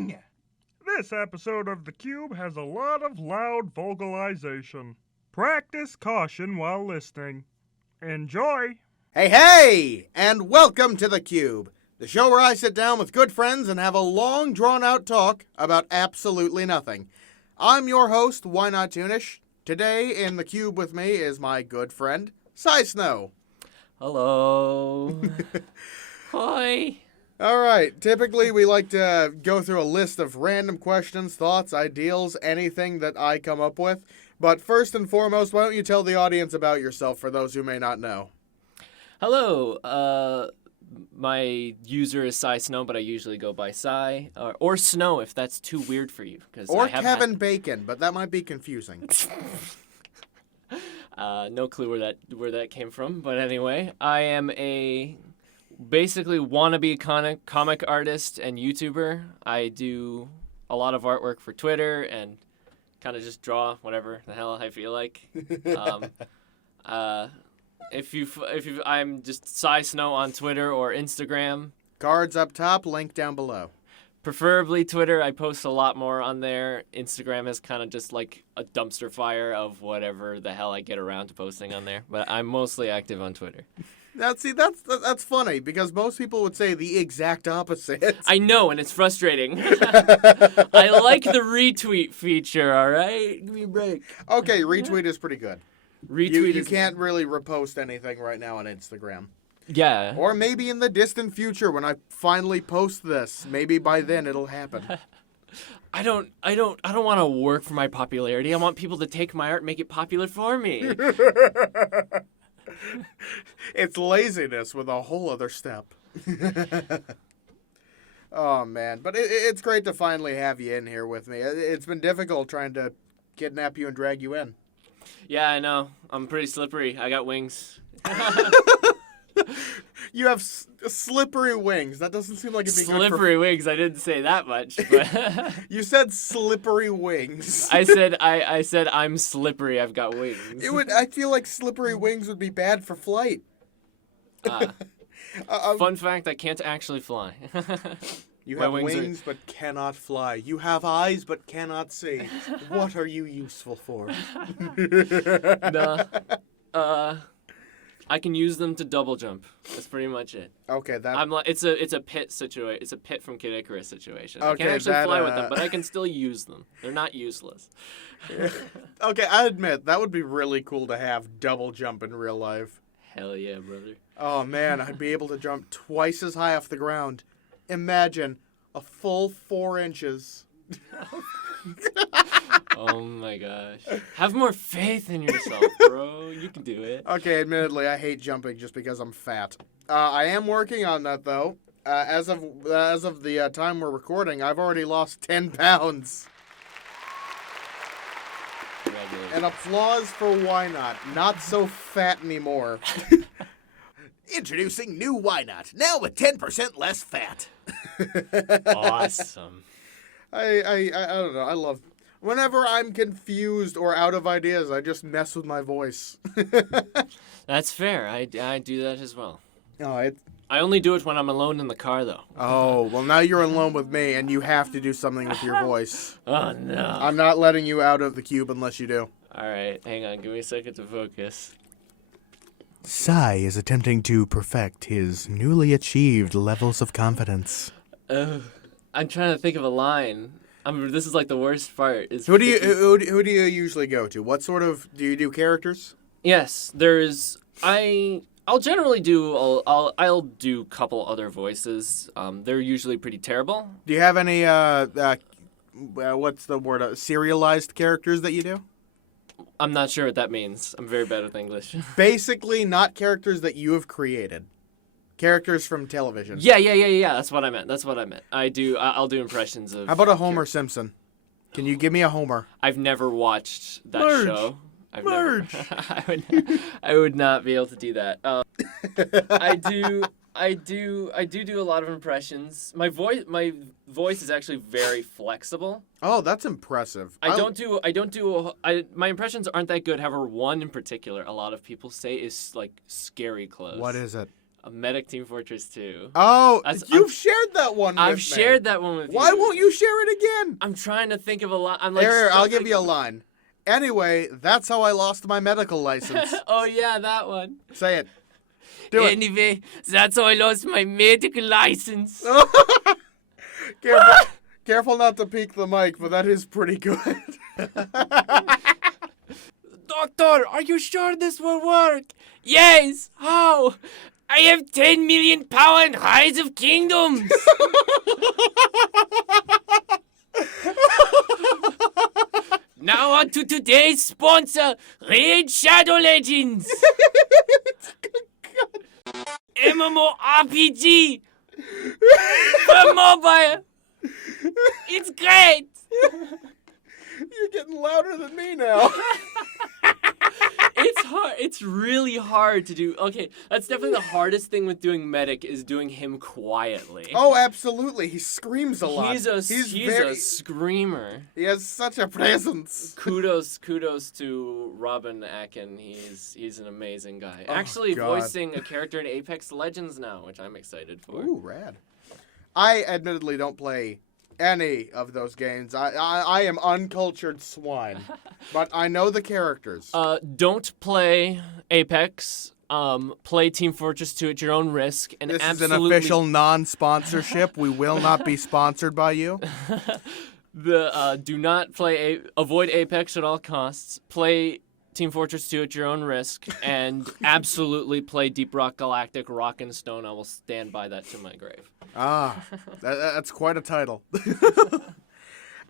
Warning! This episode of The Cube has a lot of loud vocalization. Practice caution while listening. Enjoy! Hey! And welcome to The Cube, the show where I sit down with good friends and have a long, drawn-out talk about absolutely nothing. I'm your host, Whinot. Today in The Cube with me is my good friend, Syesnow. Hello. Hi. All right, typically we like to go through a list of random questions, thoughts, ideals, anything that I come up with. But first and foremost, why don't you tell the audience about yourself for those who may not know? Hello. My user is Syesnow, but I usually go by Sy or Snow if that's too weird for you. Or Kevin Bacon, but that might be confusing. No clue where that came from, but anyway, I am a basically wannabe comic artist and YouTuber. I do a lot of artwork for Twitter and kind of just draw whatever the hell I feel like. I'm just Syesnow on Twitter or Instagram. Cards up top, link down below. Preferably Twitter. I post a lot more on there. Instagram is kind of just like a dumpster fire of whatever the hell I get around to posting on there. But I'm mostly active on Twitter. Now, see, that's funny because most people would say the exact opposite. I know, and it's frustrating. I like the retweet feature, all right? Give me a break. Okay, retweet is pretty good. You Retweet can't really repost anything right now on Instagram. Yeah. Or maybe in the distant future when I finally post this. Maybe by then it'll happen. I don't want to work for my popularity. I want people to take my art and make it popular for me. It's laziness with a whole other step. Oh, man. But it's great to finally have you in here with me. It's been difficult trying to kidnap you and drag you in. Yeah, I know. I'm pretty slippery. I got wings. You have slippery wings. That doesn't seem like it'd be slippery wings. I didn't say that much. But You said slippery wings. I said I'm slippery. I've got wings. I feel like slippery wings would be bad for flight. Fun fact: I can't actually fly. You have wings but cannot fly. You have eyes but cannot see. What are you useful for? Nah. I can use them to double jump. That's pretty much it. Okay, it's a pit situation. It's a pit from Kid Icarus situation. Okay, I can't actually fly with them, but I can still use them. They're not useless. Okay, I admit that would be really cool to have double jump in real life. Hell yeah, brother. Oh man, I'd be able to jump twice as high off the ground. Imagine a full 4 inches. Oh my gosh. Have more faith in yourself, bro. You can do it. Okay, admittedly, I hate jumping just because I'm fat. I am working on that, though. As of the time we're recording, I've already lost 10 pounds. And applause for Whinot. Not so fat anymore. Introducing new Whinot, now with 10% less fat. Awesome. I don't know. I love... Whenever I'm confused or out of ideas, I just mess with my voice. That's fair. I do that as well. Oh, I only do it when I'm alone in the car, though. Oh, well, now you're alone with me, and you have to do something with your voice. Oh, no. I'm not letting you out of the cube unless you do. All right, hang on. Give me a second to focus. Sai is attempting to perfect his newly achieved levels of confidence. I'm trying to think of a line. This is like the worst part. Who do you usually go to? What sort of do you do characters? Yes, I'll generally do I'll do a couple other voices. They're usually pretty terrible. Do you have any what's the word? Serialized characters that you do? I'm not sure what that means. I'm very bad with English. Basically, not characters that you have created. Characters from television. Yeah. That's what I meant. I'll do impressions of... How about a Homer Simpson? Can you give me a Homer? I've never watched that show. Marge. I would not be able to do that. I do a lot of impressions. My voice is actually very flexible. Oh, that's impressive. My impressions aren't that good. However, one in particular, a lot of people say is like scary close. What is it? A Medic Team Fortress 2. Oh, I've shared that one with me. I've shared that one with you. Why won't you share it again? I'm trying to think of a line. I'm like, Here, I'll give you a line. Anyway, that's how I lost my medical license. Oh, yeah, that one. Say it. Do it. Anyway, that's how I lost my medical license. Careful not to peek the mic, but that is pretty good. Doctor, are you sure this will work? Yes. How? I have 10 million power and Rise of Kingdoms. Now on to today's sponsor, Raid Shadow Legends. MMORPG for mobile. It's great. You're getting louder than me now. It's hard. It's really hard to do. Okay, that's definitely the hardest thing with doing Medic is doing him quietly. Oh, absolutely. He screams a lot. He's a screamer. He has such a presence. Kudos to Robin Akin. He's an amazing guy. Oh, Actually God. voicing a character in Apex Legends now, which I'm excited for. Ooh, rad. I admittedly don't play any of those games. I am uncultured swine, but I know the characters. Don't play Apex. Play Team Fortress 2 at your own risk. And This is absolutely... an official non-sponsorship. We will not be sponsored by you. Do not play. Avoid Apex at all costs. Play Team Fortress 2 at your own risk, and absolutely play Deep Rock Galactic Rock and Stone. I will stand by that to my grave. That's quite a title.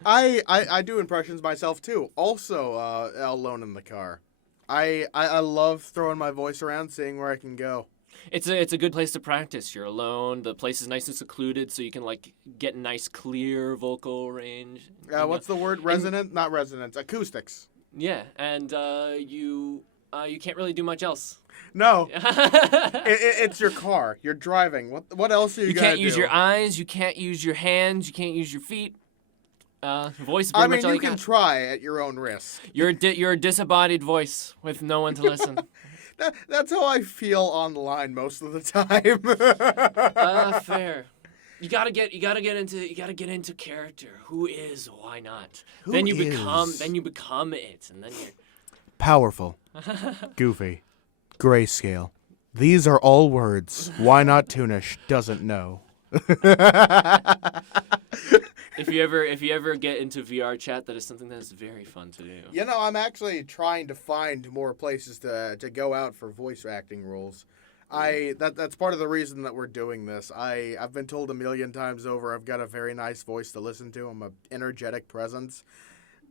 I do impressions myself too. Also, alone in the car. I love throwing my voice around, seeing where I can go. It's a good place to practice. You're alone. The place is nice and secluded, so you can like get nice clear vocal range. What's the word? Resonant? Not resonance. Acoustics. Yeah, and you can't really do much else. No, it's your car. You're driving. What else are you gonna do? You can't use your eyes. You can't use your hands. You can't use your feet. Voice is pretty much all you can try at your own risk. You're a disembodied voice with no one to listen. That's how I feel online most of the time. Fair. You gotta get into character. Who is Whinot? Who then you is? become it, and then you're Powerful, goofy, grayscale. These are all words Whinot Tunish doesn't know. If you ever get into VR chat, that is something that is very fun to do. You know, I'm actually trying to find more places to go out for voice acting roles. That's part of the reason that we're doing this. I've been told a million times over I've got a very nice voice to listen to. I'm an energetic presence.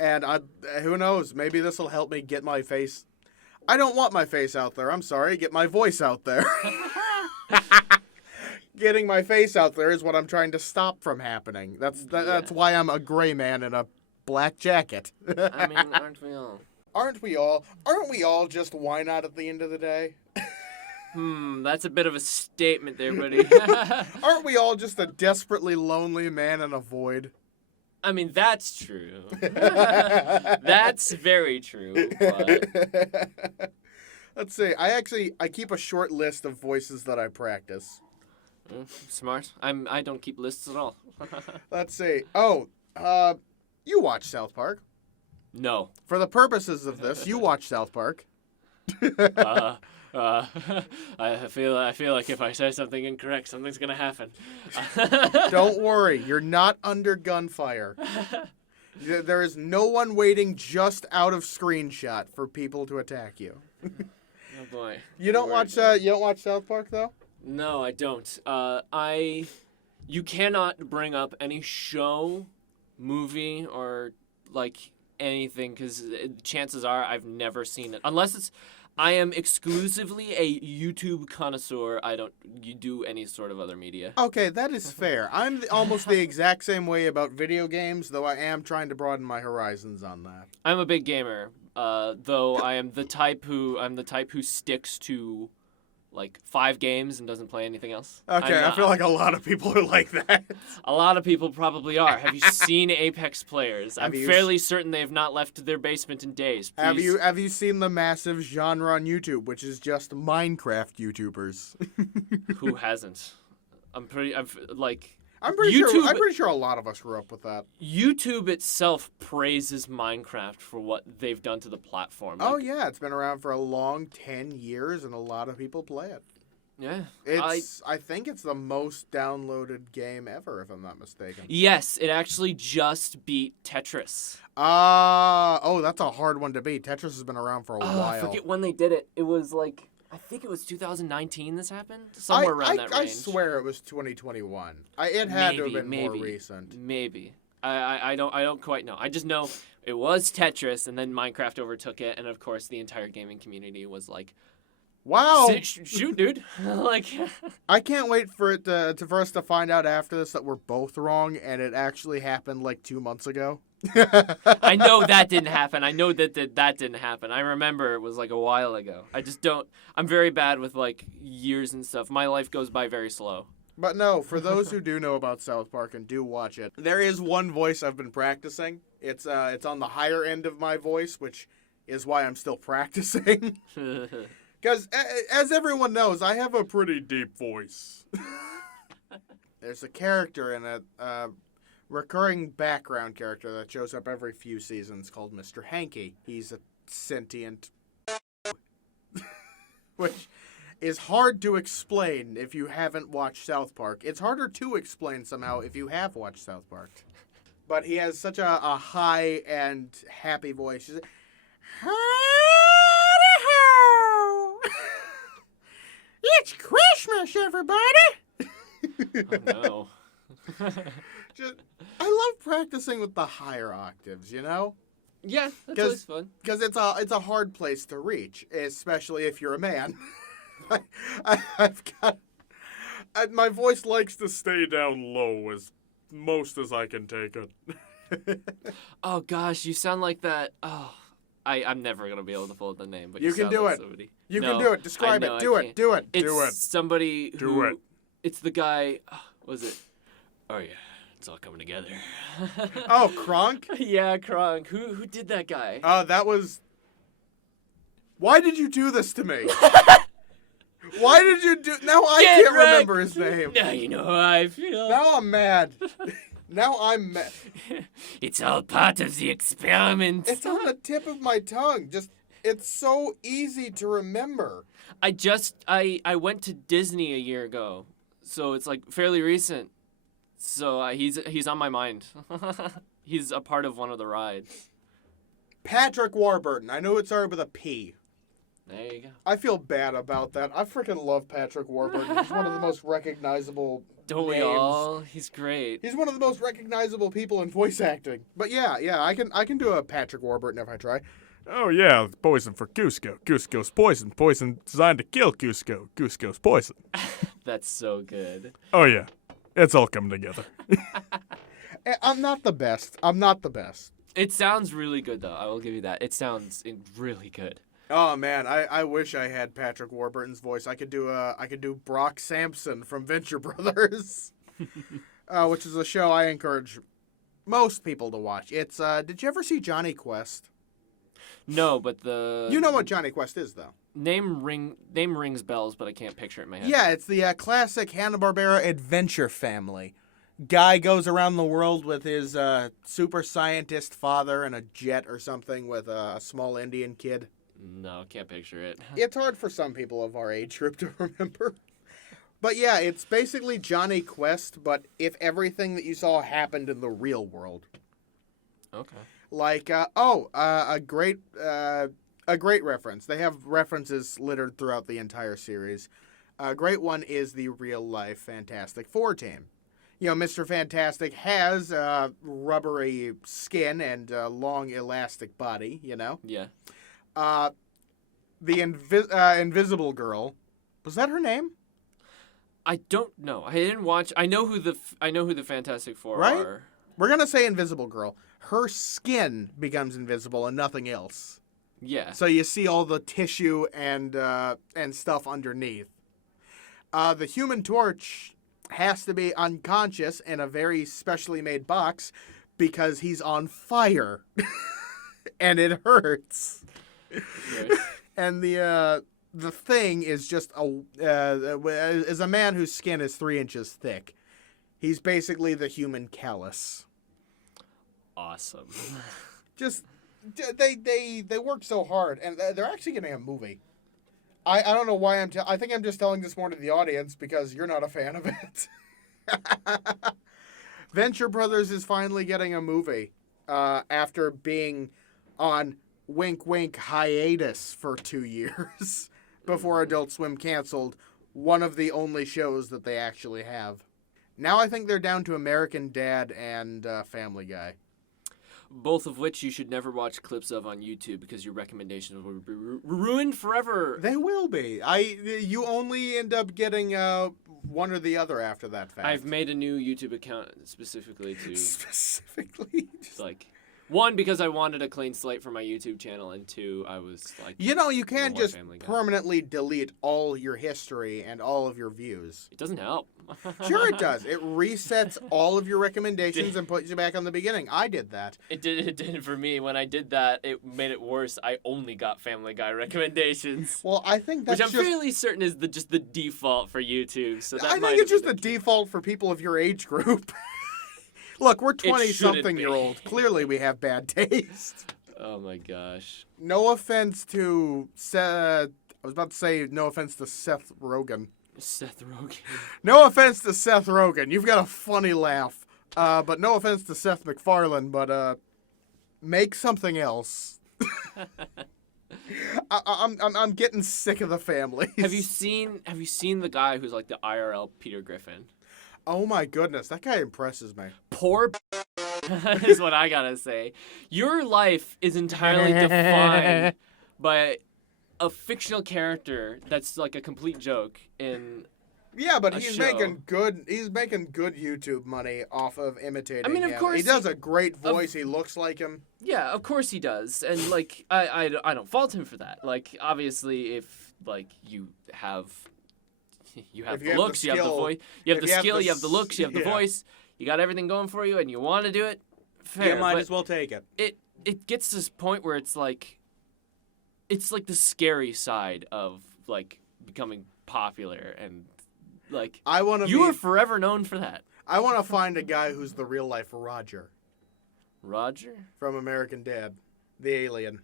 And who knows, maybe this will help me get my face. I don't want my face out there. I'm sorry, get my voice out there. Getting my face out there is what I'm trying to stop from happening. That's why I'm a gray man in a black jacket. I mean, aren't we all? Aren't we all? Aren't we all just Whinot at the end of the day? That's a bit of a statement there, buddy. Aren't we all just a desperately lonely man in a void? I mean, that's true. That's very true. But... Let's see. I keep a short list of voices that I practice. Smart. I don't keep lists at all. Let's see. Oh, you watch South Park. No. For the purposes of this, you watch South Park. I feel like if I say something incorrect, something's gonna happen. Don't worry, you're not under gunfire. There is no one waiting just out of screenshot for people to attack you. Oh boy. You don't watch South Park though? No, I don't. You cannot bring up any show, movie, or like anything because chances are I've never seen it unless I am exclusively a YouTube connoisseur. I don't do any sort of other media. Okay, that is fair. I'm almost the exact same way about video games, though I am trying to broaden my horizons on that. I'm a big gamer, though I'm the type who sticks to like 5 games and doesn't play anything else. Okay, I feel like a lot of people are like that. A lot of people probably are. Have you seen Apex players? I'm fairly certain they have not left their basement in days. Please. Have you seen the massive genre on YouTube, which is just Minecraft YouTubers? Who hasn't? I'm pretty sure a lot of us grew up with that. YouTube itself praises Minecraft for what they've done to the platform. Oh yeah, it's been around for a long 10 years and a lot of people play it. Yeah. I think it's the most downloaded game ever, if I'm not mistaken. Yes, it actually just beat Tetris. That's a hard one to beat. Tetris has been around for a while. I forget when they did it. It was like, I think it was 2019 this happened? Somewhere around that range. I swear it was 2021. It had to have been more recent. Maybe. I don't quite know. I just know it was Tetris, and then Minecraft overtook it, and of course the entire gaming community was like, wow. Shoot, dude. Like, I can't wait for it for us to find out after this that we're both wrong, and it actually happened like 2 months ago. I know that didn't happen. I know that didn't happen. I remember it was like a while ago. I just don't. I'm very bad with like years and stuff. My life goes by very slow. But no, for those who do know about South Park and do watch it, there is one voice I've been practicing. It's on the higher end of my voice, which is why I'm still practicing. Because as everyone knows, I have a pretty deep voice. There's a character in it. Recurring background character that shows up every few seasons called Mr. Hanky. He's a sentient which is hard to explain if you haven't watched South Park. It's harder to explain somehow if you have watched South Park. But he has such a high and happy voice. He's like, howdy-ho! It's Christmas, everybody! Oh, no. I love practicing with the higher octaves, you know? Yeah, that's always fun. Because it's a hard place to reach, especially if you're a man. My voice likes to stay down low as most as I can take it. Oh gosh, you sound like that. Oh, I'm never gonna be able to pull up the name, but you can do like it. Somebody. You can do it. Describe it. Do it. It's somebody who. Do it. It's the guy. Was it? Oh yeah. It's all coming together. Oh, Kronk? Yeah, Kronk. Who did that guy? That was... Why did you do this to me? Why did you do... Now I can't remember his name. Now you know how I feel. Now I'm mad. Now I'm mad. It's all part of the experiment. It's on the tip of my tongue. It's so easy to remember. I went to Disney a year ago, so it's like fairly recent. So he's on my mind. He's a part of one of the rides. Patrick Warburton. I know it started with a P. There you go. I feel bad about that. I freaking love Patrick Warburton. He's one of the most recognizable Don't names. we all? He's great. He's one of the most recognizable people in voice acting. But yeah, I can do a Patrick Warburton if I try. Oh yeah, poison for Cusco. Cusco's poison. Poison designed to kill Cusco. Cusco's poison. That's so good. Oh yeah. It's all coming together. I'm not the best. It sounds really good, though. I will give you that. It sounds really good. Oh man, I wish I had Patrick Warburton's voice. I could do Brock Sampson from Venture Brothers, which is a show I encourage most people to watch. It's did you ever see Johnny Quest? No, but you know what Johnny Quest is, though. Name rings bells, but I can't picture it in my head. Yeah, it's the classic Hanna-Barbera adventure family. Guy goes around the world with his super scientist father in a jet or something with a small Indian kid. No, can't picture it. It's hard for some people of our age group to remember. But yeah, it's basically Johnny Quest, but if everything that you saw happened in the real world. Okay. Like, a great reference. They have references littered throughout the entire series. A great one is the real-life Fantastic Four team. You know, Mr. Fantastic has rubbery skin and long, elastic body, you know? Yeah. The Invisible Girl, was that her name? I don't know. I didn't watch. I know who the Fantastic Four are. We're gonna say Invisible Girl. Her skin becomes invisible and nothing else. Yeah. So you see all the tissue and stuff underneath. The Human Torch has to be unconscious in a very specially made box because he's on fire. And it hurts. Right. And the Thing is just is a man whose skin is 3 inches thick. He's basically the human callus. Awesome. Just they work so hard, and they're actually getting a movie. I don't know why I think I'm just telling this more to the audience because you're not a fan of it. Venture Brothers is finally getting a movie after being on wink wink hiatus for 2 years before Adult Swim canceled one of the only shows that they actually have. Now I think they're down to American Dad and Family Guy. Both of which you should never watch clips of on YouTube because your recommendations will be ruined forever. They will be. You only end up getting one or the other after that fact. I've made a new YouTube account specifically to... Specifically? Like, one, because I wanted a clean slate for my YouTube channel, and two, I was like... You know, you can't more just Family Guy. permanently delete all your history and all of your views. It doesn't help. Sure it does. It resets all of your recommendations and puts you back on the beginning. I did that. It did for me. When I did that, it made it worse. I only got Family Guy recommendations. Well, I think that's which I'm just... fairly certain is just the default for YouTube. So that I might think it's have just been the default for people of your age group. Look, we're shouldn't 20-something-year-old. Clearly we have bad taste. Oh my gosh. No offense to I was about to say no offense to Seth Rogen. Seth Rogen. No offense to Seth Rogen. You've got a funny laugh. But no offense to Seth MacFarlane, but make something else. I'm getting sick of the family. Have you seen the guy who's like the IRL Peter Griffin? Oh my goodness, that guy impresses me. Poor is what I gotta say. Your life is entirely defined by a fictional character that's like a complete joke in Yeah, but a he's show. making good YouTube money off of imitating I mean, of him. course He does a great voice. He looks like him. Yeah, of course he does. And like I don't fault him for that. Like obviously if like you have the looks, you have the voice, you have the skill, you have the looks, you have the voice, you got everything going for you and you want to do it, fair. You might but as well take it. It gets to this point where it's like the scary side of like becoming popular and like you are forever known for that. I want to find a guy who's the real life Roger Roger? from American Dad, the alien.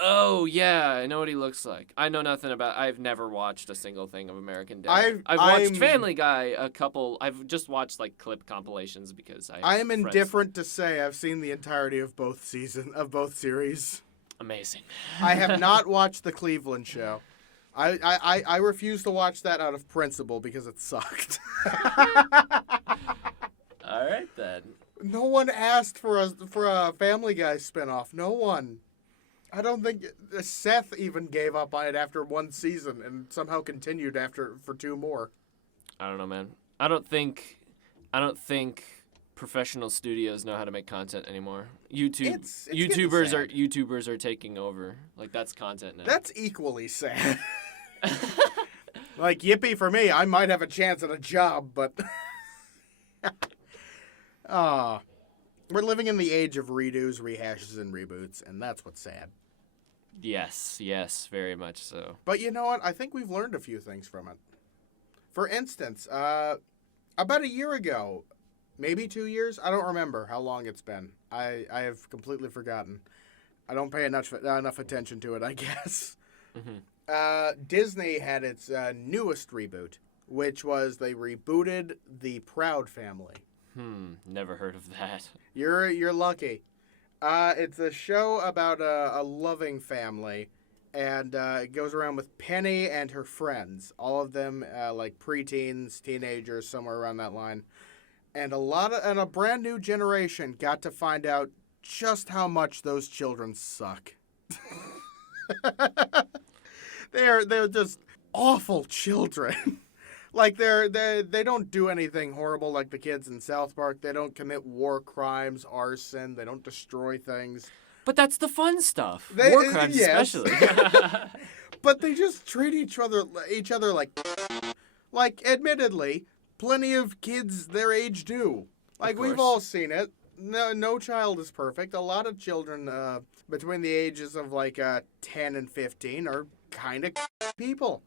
Oh yeah, I know what he looks like. I know nothing about. I've never watched a single thing of American Dad. I've watched Family Guy a couple. I've just watched like clip compilations because I am indifferent to say I've seen the entirety of both series. Amazing. I have not watched the Cleveland Show. I refuse to watch that out of principle because it sucked. All right then. No one asked for a Family Guy spinoff. No one. I don't think Seth even gave up on it after one season and somehow continued for 2 more. I don't know, man. I don't think professional studios know how to make content anymore. YouTubers are taking over. Like that's content now. That's equally sad. Like yippee for me, I might have a chance at a job, but we're living in the age of redos, rehashes, and reboots, and that's what's sad. Yes, very much so. But you know what? I think we've learned a few things from it. For instance, about a year ago, maybe 2 years, I don't remember how long it's been. I have completely forgotten. I don't pay enough attention to it, I guess. Mm-hmm. Disney had its newest reboot, which was they rebooted The Proud Family. Never heard of that. You're lucky. It's a show about a loving family, and it goes around with Penny and her friends. All of them like preteens, teenagers, somewhere around that line. And a brand new generation got to find out just how much those children suck. They're just awful children. Like they don't do anything horrible like the kids in South Park. They don't commit war crimes, arson. They don't destroy things. But that's the fun stuff. War crimes, yes. especially. But they just treat each other like Like, admittedly, plenty of kids their age do. Like, we've all seen it. No child is perfect. A lot of children between the ages of, 10 and 15 are kind of people.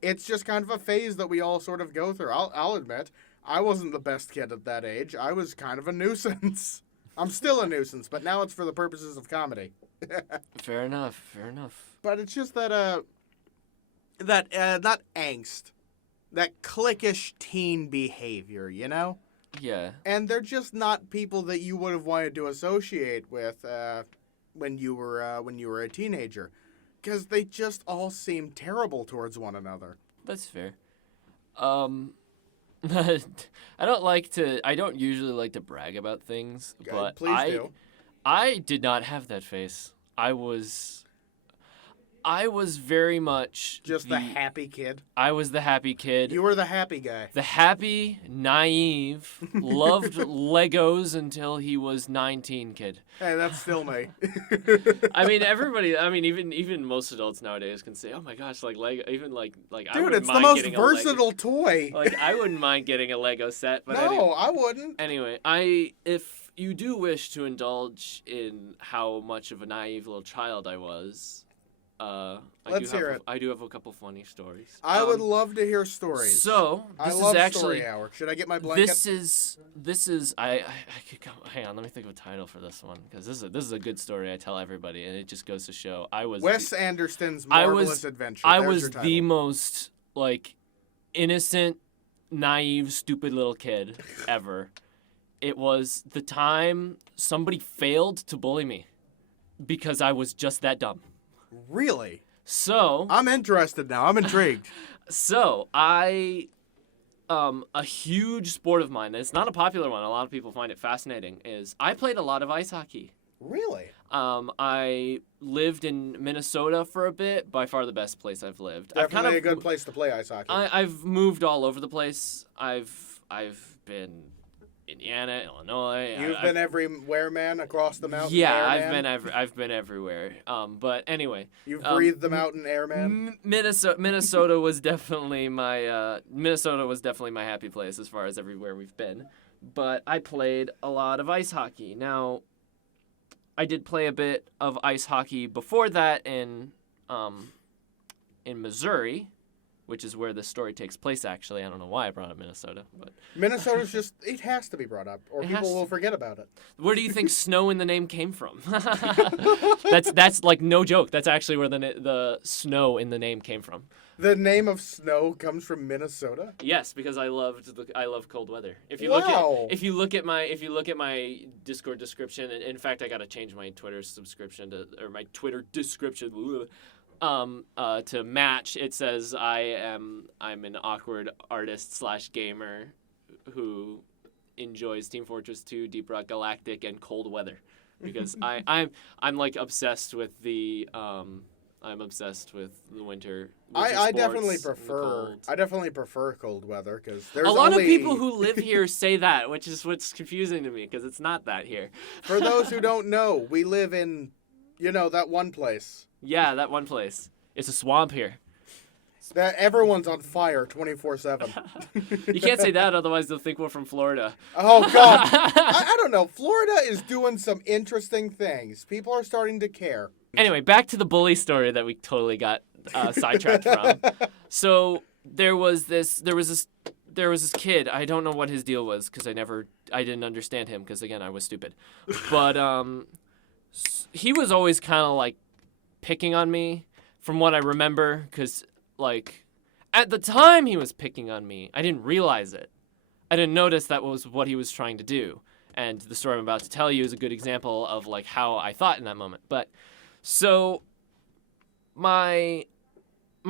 It's just kind of a phase that we all sort of go through. I'll admit, I wasn't the best kid at that age. I was kind of a nuisance. I'm still a nuisance, but now it's for the purposes of comedy. Fair enough. But it's just that, not angst. That cliquish teen behavior, you know? Yeah. And they're just not people that you would have wanted to associate with when you were a teenager. Because they just all seem terrible towards one another. That's fair. I don't usually like to brag about things, but Please do. I did not have that face. I was very much Just the happy kid. I was the happy kid. You were the happy guy. The happy, naive, loved Legos until he was 19 kid. Hey, that's still me. I mean, even most adults nowadays can say, "Oh my gosh, like Lego." Even like I Dude, wouldn't it's the mind most getting versatile toy. Like I wouldn't mind getting a Lego set, but No, I wouldn't. Anyway, if you do wish to indulge in how much of a naive little child I was, Let's hear it. I do have a couple funny stories. I would love to hear stories. So I this love is actually story hour. Should I get my blanket? this is I could go, hang on, let me think of a title for this one because this is a good story I tell everybody and it just goes to show I was Wes Anderson's Marvelous Adventure. I There's was your title. the most like innocent, naive, stupid little kid ever. It was the time somebody failed to bully me because I was just that dumb. Really? So I'm interested now. I'm intrigued. So a huge sport of mine, it's not a popular one, a lot of people find it fascinating, is I played a lot of ice hockey. Really? I lived in Minnesota for a bit, by far the best place I've lived. Definitely a good place to play ice hockey. I've moved all over the place. I've been Indiana, Illinois. You've been everywhere, man, across the mountain. Yeah, air, I've been everywhere. But anyway, You've breathed the mountain air, man. Minnesota was definitely my happy place as far as everywhere we've been. But I played a lot of ice hockey. Now, I did play a bit of ice hockey before that in Missouri, which is where this story takes place, actually. I don't know why I brought up Minnesota, but Minnesota's just, it has to be brought up, or people will forget about it. Where do you think snow in the name came from? That's like no joke. That's actually where the snow in the name came from. The name of snow comes from Minnesota? Yes, because I love cold weather. If you look at my Discord description, and in fact I got to change my Twitter subscription my Twitter description to match. It says I'm an awkward artist / gamer who enjoys Team Fortress 2, Deep Rock Galactic, and cold weather, because I'm like obsessed with the winter. I definitely prefer cold weather because there's a lot of people who live here say that, which is what's confusing to me because it's not that here. For those who don't know, we live in, that one place. Yeah, that one place. It's a swamp here. That everyone's on fire 24/7. You can't say that, otherwise they'll think we're from Florida. Oh, God. I don't know. Florida is doing some interesting things. People are starting to care. Anyway, back to the bully story that we totally got sidetracked from. So there was this kid. I don't know what his deal was because I didn't understand him because, again, I was stupid. But he was always kind of like picking on me from what I remember, because like at the time he was picking on me, I didn't realize it. I didn't notice that was what he was trying to do. And the story I'm about to tell you is a good example of like how I thought in that moment. But so my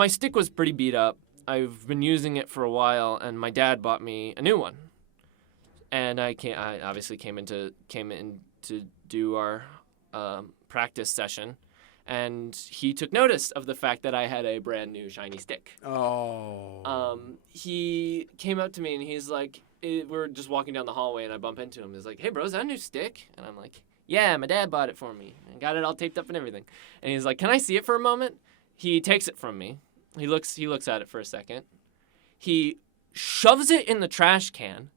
stick was pretty beat up. I've been using it for a while, and my dad bought me a new one. And I obviously came in to do our practice session. And he took notice of the fact that I had a brand new shiny stick. Oh. He came up to me and he's like, we're just walking down the hallway and I bump into him. He's like, "Hey, bro, is that a new stick?" And I'm like, "Yeah, my dad bought it for me. I got it all taped up and everything." And he's like, "Can I see it for a moment?" He takes it from me. He looks at it for a second. He shoves it in the trash can,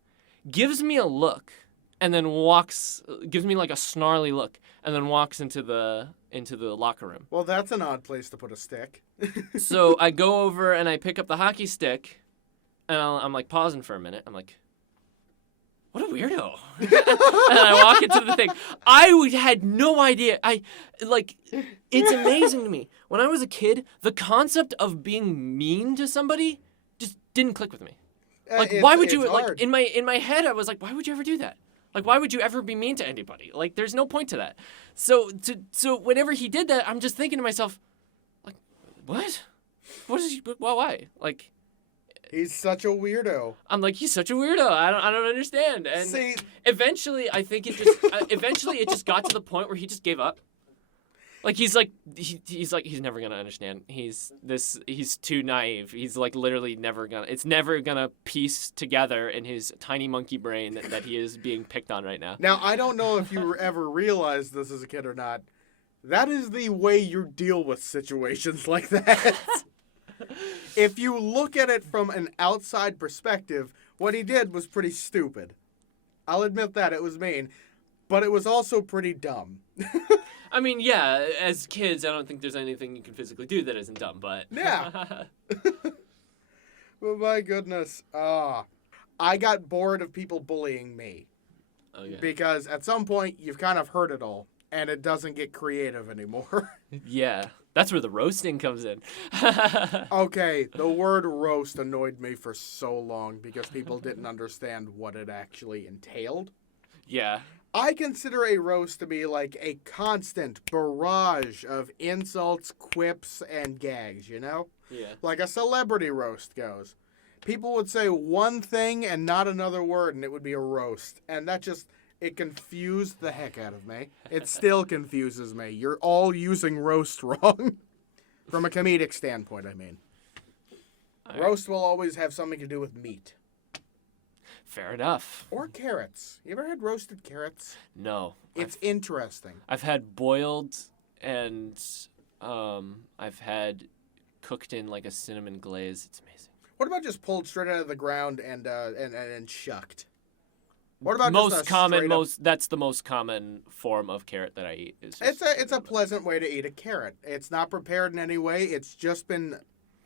gives me a look, and then gives me like a snarly look, and then walks into the locker room. Well, that's an odd place to put a stick. So I go over and I pick up the hockey stick, and I'm like pausing for a minute. I'm like, what a weirdo. And I walk into the thing. I had no idea. It's amazing to me. When I was a kid, the concept of being mean to somebody just didn't click with me. Like, why would you, like, hard. in my head, I was like, why would you ever do that? Like, why would you ever be mean to anybody? Like, there's no point to that. So whenever he did that, I'm just thinking to myself, like, what? What is he, well, why? Like, He's such a weirdo. I'm like, he's such a weirdo. I don't understand. And See, eventually, I think it just got to the point where he just gave up. Like, he's never gonna understand. He's too naive. He's like literally it's never gonna piece together in his tiny monkey brain that he is being picked on right now. now I don't know if you ever realized this as a kid or not. That is the way you deal with situations like that. If you look at it from an outside perspective, what he did was pretty stupid. I'll admit that it was mean, but it was also pretty dumb. I mean, yeah, as kids, I don't think there's anything you can physically do that isn't dumb, but... Yeah. Oh, my goodness. I got bored of people bullying me. Oh, yeah. Because at some point, you've kind of heard it all, and it doesn't get creative anymore. Yeah, that's where the roasting comes in. Okay, the word roast annoyed me for so long because people didn't understand what it actually entailed. Yeah. I consider a roast to be like a constant barrage of insults, quips, and gags, you know? Yeah. Like a celebrity roast goes. People would say one thing and not another word, and it would be a roast. And that just, it confused the heck out of me. It still confuses me. You're all using roast wrong. From a comedic standpoint, I mean. All right. Roast will always have something to do with meat. Fair enough. Or carrots. You ever had roasted carrots? No. It's interesting. I've had boiled and I've had cooked in like a cinnamon glaze. It's amazing. What about just pulled straight out of the ground and shucked? What about most just a common straight up... that's the most common form of carrot that I eat. Is just It's a pleasant way to eat a carrot. It's not prepared in any way. It's just been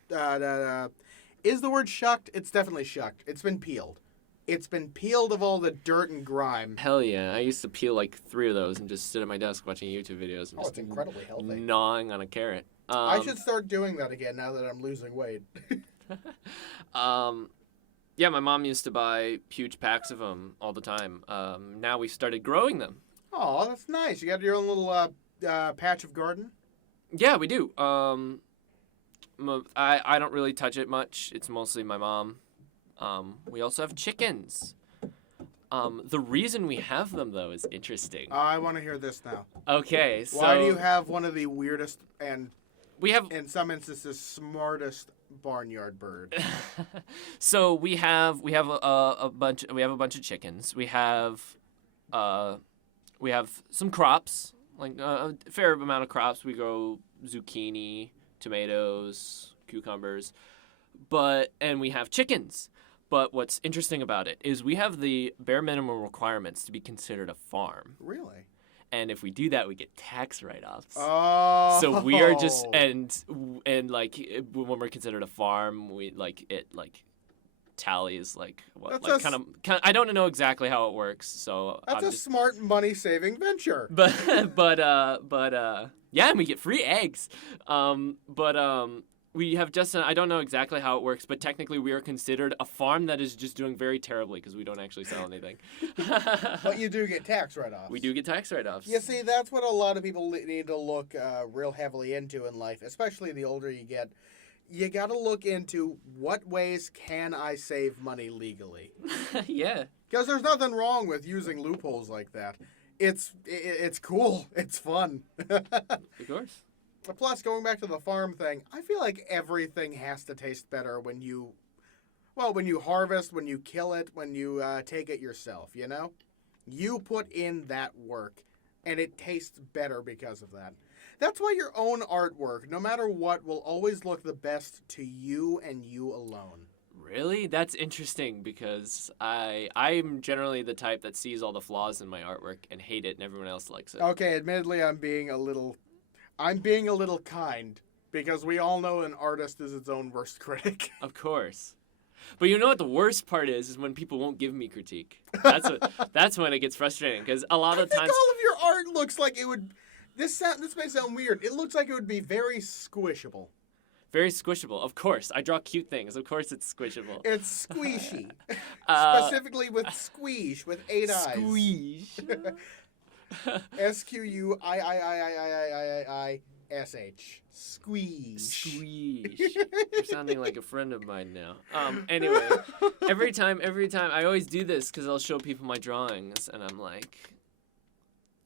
is the word shucked? It's definitely shucked. It's been peeled. It's been peeled of all the dirt and grime. Hell yeah. I used to peel like 3 of those and just sit at my desk watching YouTube videos and Oh, just it's incredibly healthy. gnawing on a carrot. I should start doing that again now that I'm losing weight. Yeah, my mom used to buy huge packs of them all the time. Now we started growing them. Oh, that's nice. You got your own little patch of garden? Yeah, we do. I don't really touch it much. It's mostly my mom. We also have chickens. The reason we have them, though, is interesting. I want to hear this now. Okay, so... Why do you have one of the weirdest and, we have... in some instances, smartest barnyard bird? So we have a bunch of chickens. We have some crops, like a fair amount of crops. We grow zucchini, tomatoes, cucumbers, and we have chickens. But what's interesting about it is we have the bare minimum requirements to be considered a farm. Really? And if we do that, we get tax write-offs. Oh. So we are just and like when we're considered a farm, we tallies like what That's like kind of I don't know exactly how it works. So That's a smart money-saving venture. But yeah, and we get free eggs. We have I don't know exactly how it works, but technically we are considered a farm that is just doing very terribly because we don't actually sell anything. But you do get tax write-offs. We do get tax write-offs. You see, that's what a lot of people need to look real heavily into in life, especially the older you get. You got to look into what ways can I save money legally. Yeah. Because there's nothing wrong with using loopholes like that. It's cool. It's fun. Of course. Plus, going back to the farm thing, I feel like everything has to taste better when you harvest, when you kill it, when you take it yourself, you know? You put in that work, and it tastes better because of that. That's why your own artwork, no matter what, will always look the best to you and you alone. Really? That's interesting because I'm generally the type that sees all the flaws in my artwork and hate it, and everyone else likes it. Okay, admittedly, I'm being a little kind because we all know an artist is its own worst critic. Of course. But you know what the worst part is when people won't give me critique. That's when it gets frustrating because a lot of I times think all of your art looks like it would. This may sound weird. It looks like it would be very squishable. very squishable. Of course, I draw cute things. Of course, it's squishable. It's squishy. Specifically with squeeze with 8 eyes. Squeeze. SQUIIIIIIISH. Squeeze. Squeeze. You're sounding like a friend of mine now. Anyway, every time, I always do this because I'll show people my drawings, and I'm like,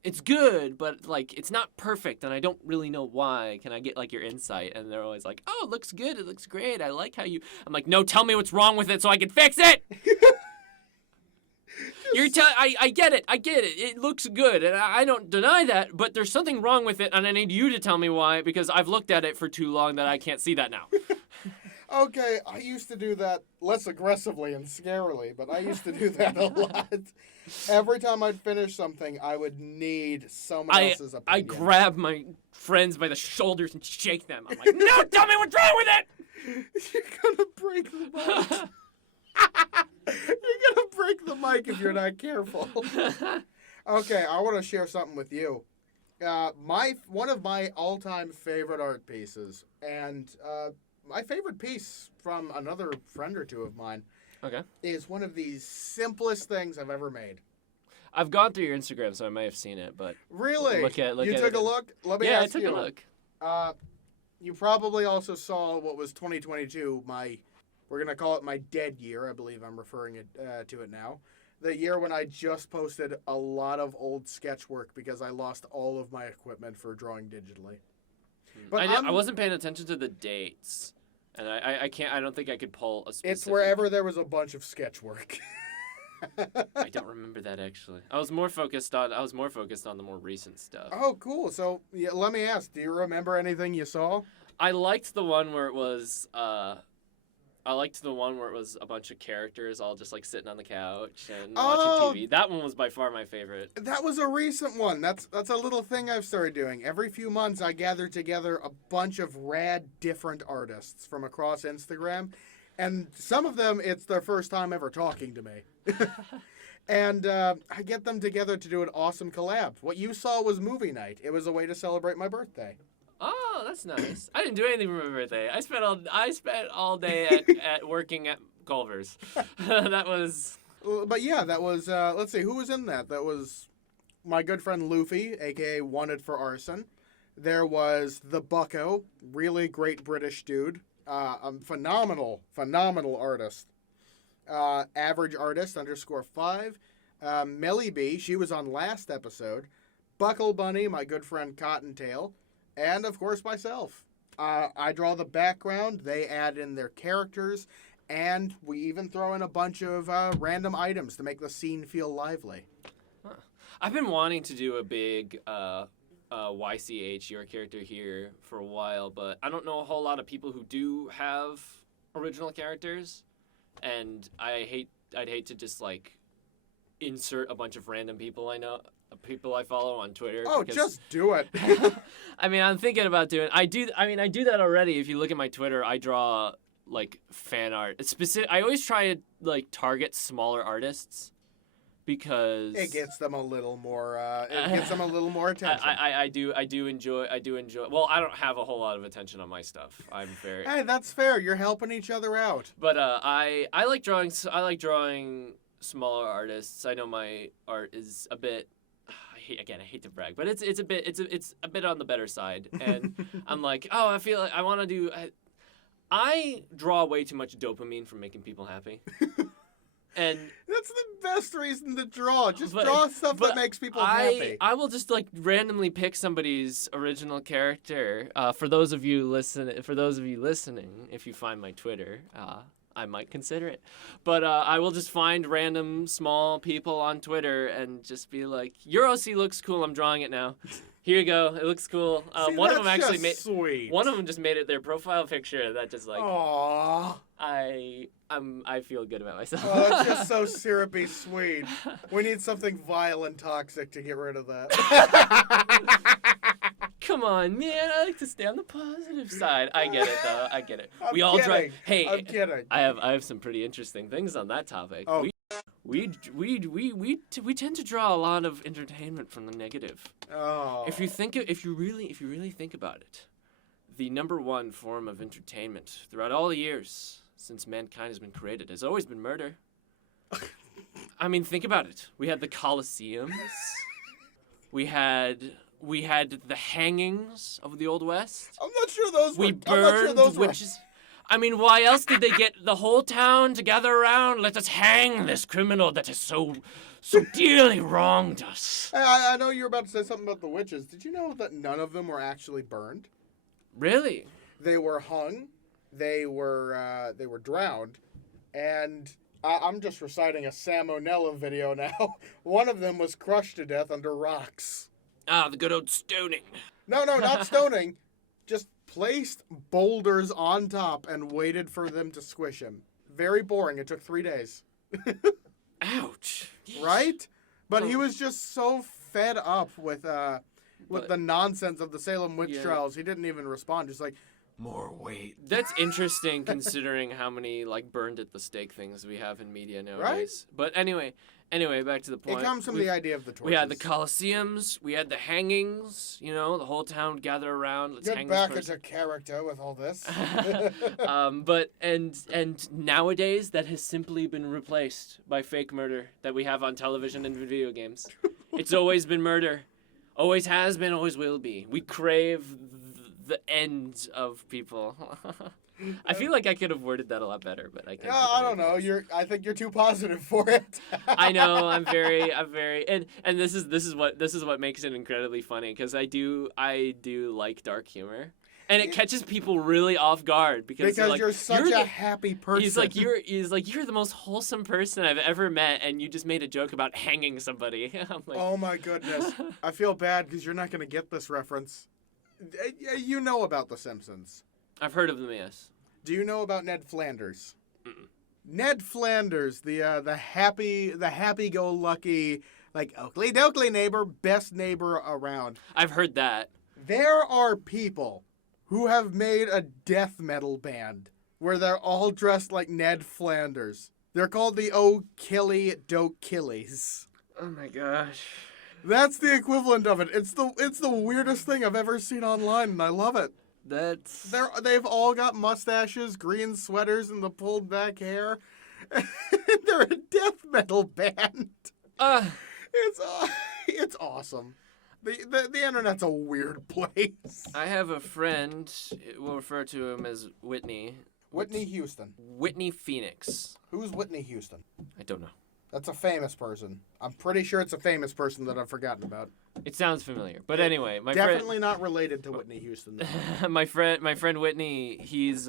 it's good, but like it's not perfect, and I don't really know why. Can I get like your insight? And they're always like, oh, it looks good. It looks great. I like how you. I'm like, no, tell me what's wrong with it so I can fix it. I get it. It looks good, and I don't deny that. But there's something wrong with it, and I need you to tell me why because I've looked at it for too long that I can't see that now. Okay, I used to do that less aggressively and scarily, but I used to do that a lot. Every time I'd finish something, I would need someone else's opinion. I grab my friends by the shoulders and shake them. I'm like, no, tell me what's wrong with it! You're gonna break the mic. You're gonna break the mic if you're not careful. Okay, I want to share something with you. One of my all-time favorite art pieces, and my favorite piece from another friend or two of mine, Okay. is one of the simplest things I've ever made. I've gone through your Instagram, so I may have seen it, but Really? look you at took it. a look? Let me Yeah, I ask took you. a look. You probably also saw what was 2022, we're going to call it my dead year. I believe I'm referring to it now. The year when I just posted a lot of old sketch work because I lost all of my equipment for drawing digitally. But I wasn't paying attention to the dates, and I don't think I could pull a specific. It's wherever there was a bunch of sketch work. I don't remember that actually. I was more focused on the more recent stuff. Oh, cool. So yeah, let me ask, do you remember anything you saw? I liked the one where it was a bunch of characters all just like sitting on the couch and watching TV. That one was by far my favorite. That was a recent one. That's a little thing I've started doing. Every few months I gather together a bunch of rad different artists from across Instagram. And some of them, it's their first time ever talking to me. And I get them together to do an awesome collab. What you saw was movie night. It was a way to celebrate my birthday. Oh, that's nice. I didn't do anything for my birthday. I spent all day at working at Culver's. That was. But yeah, that was. Let's see, who was in that? That was my good friend Luffy, aka Wanted for Arson. There was the Bucko, really great British dude. A phenomenal artist. Average artist _5. Melly B, she was on last episode. Buckle Bunny, my good friend Cottontail. And, of course, myself. I draw the background, they add in their characters, and we even throw in a bunch of random items to make the scene feel lively. Huh. I've been wanting to do a big YCH, your character here, for a while, but I don't know a whole lot of people who do have original characters, and I'd hate to just, like, insert a bunch of random people I know. People I follow on Twitter. Oh, just do it. I mean, I'm thinking about doing. I do that already. If you look at my Twitter, I draw like fan art. I always try to like target smaller artists because it gets them a little more. Attention. I do enjoy. Well, I don't have a whole lot of attention on my stuff. I'm very. Hey, that's fair. You're helping each other out. But I like drawing. I like drawing smaller artists. I know my art is a bit. I hate to brag, but it's a bit on the better side, and I'm like, oh, I feel like I want to do. I draw way too much dopamine from making people happy, and that's the best reason to draw. Just draw stuff that makes people happy. I will just like randomly pick somebody's original character. For those of you listening, if you find my Twitter. I might consider it. But I will just find random small people on Twitter and just be like, your OC looks cool, I'm drawing it now. Here you go, it looks cool. See, one of them actually sweet. One of them just made it their profile picture. That just like, aww. I feel good about myself. Oh, it's just so syrupy sweet. We need something vile and toxic to get rid of that. Come on, man. I like to stay on the positive side. I get it, though. I get it. I'm We all drive. kidding. Hey, I'm kidding. I have some pretty interesting things on that topic. Oh. We tend to draw a lot of entertainment from the negative. Oh. If you really think about it, the number one form of entertainment throughout all the years since mankind has been created has always been murder. I mean, think about it. We had the Colosseums. we had the hangings of the Old West. I'm not sure those We were. I'm not sure burned those witches. I mean, why else did they get the whole town to gather around? Let us hang this criminal that has so dearly wronged us. I know you were about to say something about the witches. Did you know that none of them were actually burned? Really? They were hung. They were drowned, and I'm just reciting a Salmonella video now. One of them was crushed to death under rocks. Ah, the good old stoning. No, not stoning. Just placed boulders on top and waited for them to squish him. Very boring. It took 3 days. Ouch. Right? But he was just so fed up with the nonsense of the Salem witch trials. He didn't even respond. Just like, more weight. That's interesting considering how many like burned at the stake things we have in media nowadays. Right? But anyway, back to the point. It comes from the idea of the torches. We had the Colosseums, we had the hangings, the whole town would gather around, let's Get hang back this person. into character with all this. But nowadays that has simply been replaced by fake murder that we have on television and video games. It's always been murder. Always has been, always will be. We crave the end of people. I feel like I could have worded that a lot better, but I can't. Yeah, I don't know. I think you're too positive for it. I know. I'm very, and this is what makes it incredibly funny because I do like dark humor, and it catches people really off guard because you're such a happy person. He's like you're the most wholesome person I've ever met, and you just made a joke about hanging somebody. I'm like, oh my goodness, I feel bad because you're not gonna get this reference. You know about The Simpsons. I've heard of them, yes. Do you know about Ned Flanders? Mm-mm. Ned Flanders, the happy-go-lucky, like Oakley Dokley neighbor, best neighbor around. I've heard that. There are people who have made a death metal band where they're all dressed like Ned Flanders. They're called the O'Killy Dokillies. Oh my gosh. That's the equivalent of it. It's the weirdest thing I've ever seen online, and I love it. They've all got mustaches, green sweaters, and the pulled back hair. They're a death metal band. It's awesome. The internet's a weird place. I have a friend. We'll refer to him as Whitney. Whitney Houston. Whitney Phoenix. Who's Whitney Houston? I don't know. That's a famous person. I'm pretty sure it's a famous person that I've forgotten about. It sounds familiar, but anyway, definitely not related to Whitney Houston. my friend Whitney, he's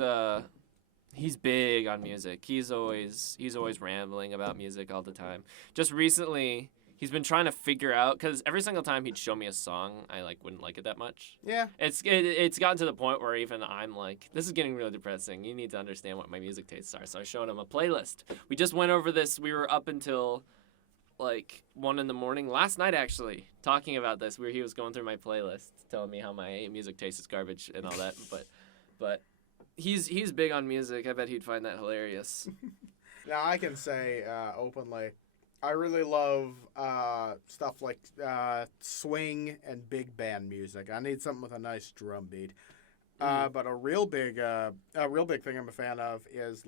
big on music. He's always rambling about music all the time. Just recently, he's been trying to figure out because every single time he'd show me a song, I wouldn't like it that much. Yeah. It's gotten to the point where even I'm like, this is getting really depressing. You need to understand what my music tastes are. So I showed him a playlist. We just went over this. We were up until 1 a.m. last night actually talking about this, where he was going through my playlist, telling me how my music taste is garbage and all that. But he's big on music. I bet he'd find that hilarious. Now I can say openly, I really love stuff like swing and big band music. I need something with a nice drum beat. But a real big thing I'm a fan of is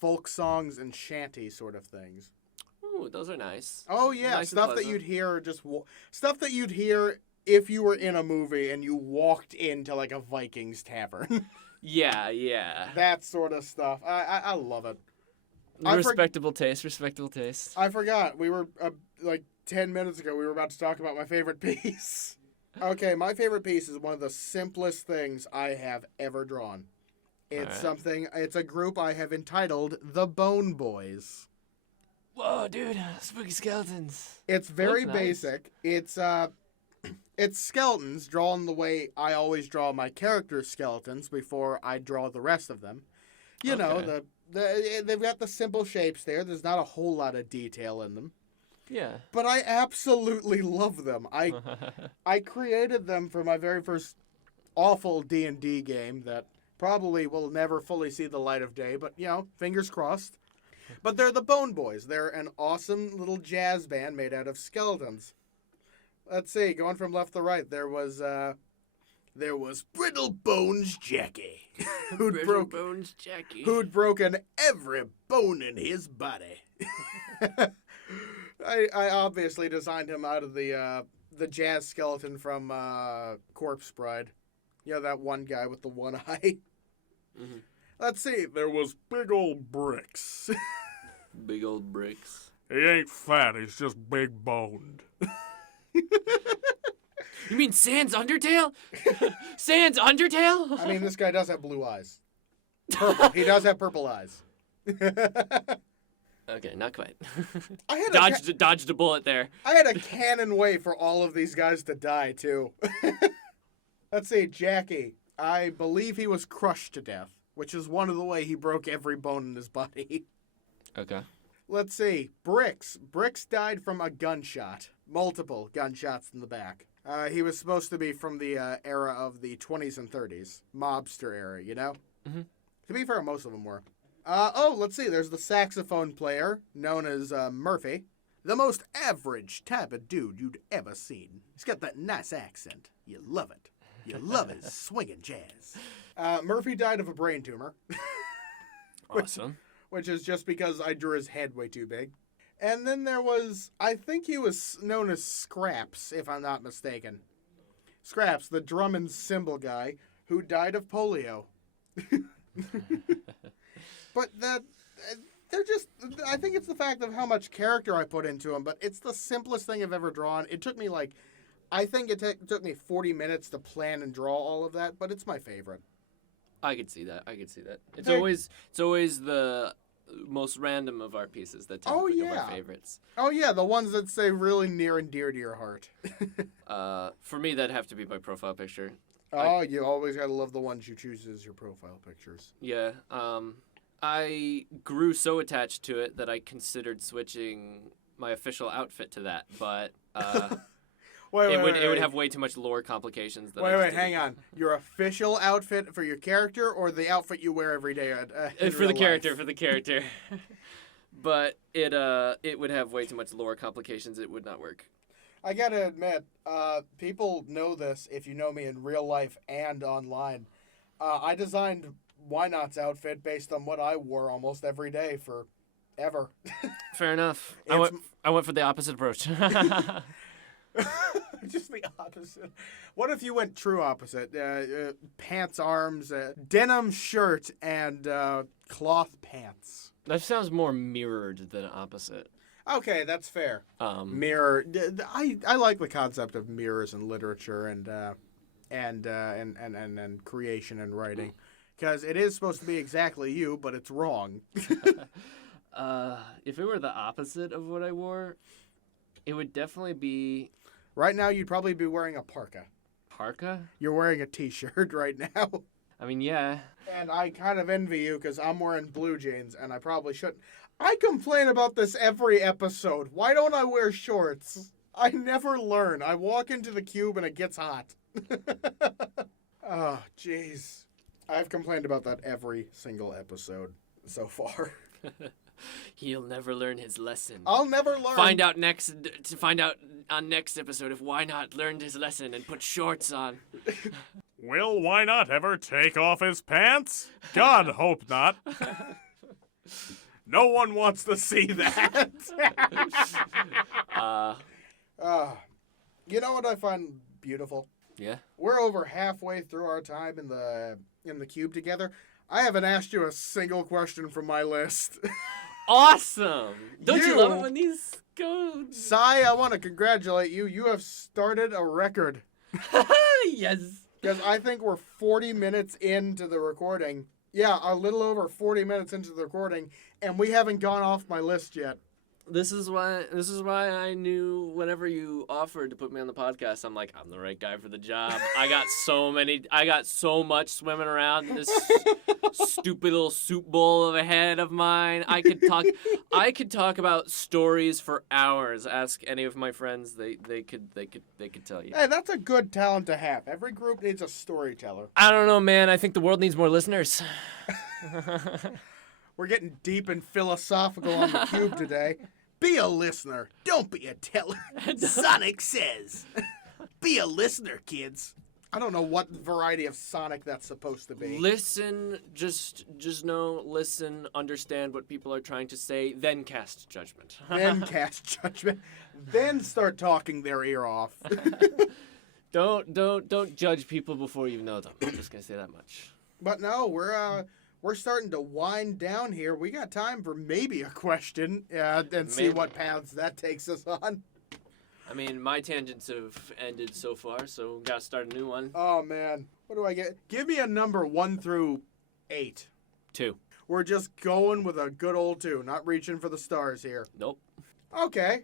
folk songs and shanty sort of things. Ooh, those are nice. Oh yeah, Nice and stuff that pleasant. you'd hear stuff that you'd hear if you were in a movie and you walked into a Vikings tavern. Yeah. That sort of stuff. I love it. Respectable taste. I forgot. We were 10 minutes ago. We were about to talk about my favorite piece. Okay, my favorite piece is one of the simplest things I have ever drawn. It's It's a group I have entitled the Bone Boys. Whoa, dude! Spooky skeletons. It's very That's nice. basic. It's skeletons drawn the way I always draw my characters' skeletons before I draw the rest of them. You know, Okay. they've got the simple shapes there. There's not a whole lot of detail in them. Yeah. But I absolutely love them. I created them for my very first awful D&D game that probably will never fully see the light of day, but, you know, fingers crossed. But they're the Bone Boys. They're an awesome little jazz band made out of skeletons. Let's see, going from left to right, there was Brittle Bones Jackie, Bones Jackie. who'd broken every bone in his body. I obviously designed him out of the jazz skeleton from Corpse Bride. You know, that one guy with the one eye. Mm-hmm. Let's see. There was big old Bricks. Big old bricks. He ain't fat, he's just big boned. You mean Sans Undertale? Sans Undertale? I mean, this guy does have blue eyes. Purple. He does have purple eyes. Okay, not quite. I had Dodged a bullet there. I had a canon way for all of these guys to die, too. Let's see, Jackie. I believe he was crushed to death, which is one of the way he broke every bone in his body. Okay. Let's see, Bricks. Bricks died from a gunshot. Multiple gunshots in the back. He was supposed to be from the era of the 20s and 30s. Mobster era, you know? Mm-hmm. To be fair, most of them were. Let's see. There's the saxophone player, known as Murphy. The most average type of dude you'd ever seen. He's got that nice accent. You love it. You love his swinging jazz. Murphy died of a brain tumor. Awesome. Which is just because I drew his head way too big. And then there was, I think he was known as Scraps, if I'm not mistaken. Scraps, the drum and cymbal guy who died of polio. But they're just, I think it's the fact of how much character I put into them, but it's the simplest thing I've ever drawn. It took me I think it took me 40 minutes to plan and draw all of that, but it's my favorite. I could see that. It's They're- always the most random of art pieces that tend Oh, to become yeah. my favorites. Oh yeah, the ones that say really near and dear to your heart. For me, that'd have to be my profile picture. Oh, you always gotta love the ones you choose as your profile pictures. Yeah. I grew so attached to it that I considered switching my official outfit to that, but it would have way too much lore complications. Wait, hang on. Your official outfit for your character, or the outfit you wear every day? For the character. But it would have way too much lore complications. It would not work. I gotta admit, people know this if you know me in real life and online. I designed Whinot's outfit based on what I wore almost every day for ever. Fair enough. It's- I went for the opposite approach. Just the opposite. What if you went true opposite? Pants arms, denim shirt, and cloth pants. That sounds more mirrored than opposite. Okay, that's fair. Um, Mirror. I like the concept of mirrors in literature and creation and writing, because it is supposed to be exactly you, but it's wrong. if it were the opposite of what I wore, it would definitely be Right now, you'd probably be wearing a parka. parka. You're wearing a t-shirt right now. I mean, yeah. And I kind of envy you because I'm wearing blue jeans, and I probably shouldn't. I complain about this every episode. Why don't I wear shorts? I never learn. I walk into the cube and it gets hot. Oh, jeez. I've complained about that every single episode so far. He'll never learn his lesson. I'll never learn. Find out on next episode if Whinot learned his lesson and put shorts on. Will Whinot ever take off his pants? God hope not. No one wants to see that. You know what I find beautiful? Yeah. We're over halfway through our time in the cube together. I haven't asked you a single question from my list. Awesome! Don't you love You- it when these go? Sai, I want to congratulate you. You have started a record. Yes. Because I think we're 40 minutes into the recording. Yeah, a little over 40 minutes into the recording, and we haven't gone off my list yet. This is why I knew whenever you offered to put me on the podcast, I'm like, I'm the right guy for the job. I got so much swimming around in this stupid little soup bowl of a head of mine. I could talk about stories for hours. Ask any of my friends, they could tell you. Hey, that's a good talent to have. Every group needs a storyteller. I don't know, man. I think the world needs more listeners. We're getting deep and philosophical on the Cube today. Be a listener. Don't be a teller. Sonic says. Be a listener, kids. I don't know what variety of Sonic that's supposed to be. Listen, just know, listen, understand what people are trying to say, then cast judgment. Then cast judgment. Then start talking their ear off. Don't judge people before you know them. I'm just gonna say that much. But no, we're starting to wind down here. We got time for maybe a question and see what paths that takes us on. I mean, my tangents have ended so far, so we gotta start a new one. Oh, man. What do I get? Give me a number 1 through 8. 2. We're just going with a good old 2, not reaching for the stars here. Nope. Okay,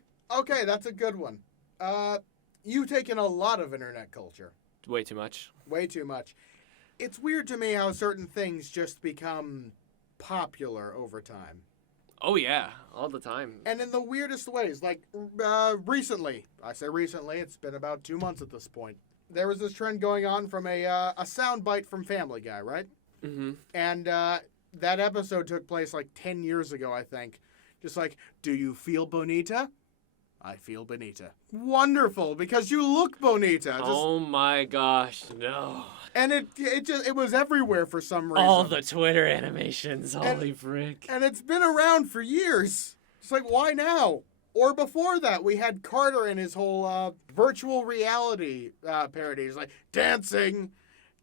that's a good one. You've taken a lot of internet culture. Way too much. Way too much. It's weird to me how certain things just become popular over time. Oh, yeah. All the time. And in the weirdest ways. Like, recently. I say recently. It's been about 2 months at this point. There was this trend going on from a soundbite from Family Guy, right? Mm-hmm. And that episode took place like 10 years ago, I think. Just like, do you feel bonita? I feel bonita. Wonderful, because you look bonita. Oh my gosh, no. And it was everywhere for some reason. All the Twitter animations, holy frick. And it's been around for years. It's like, why now? Or before that, we had Carter and his whole virtual reality parody. He's like, dancing,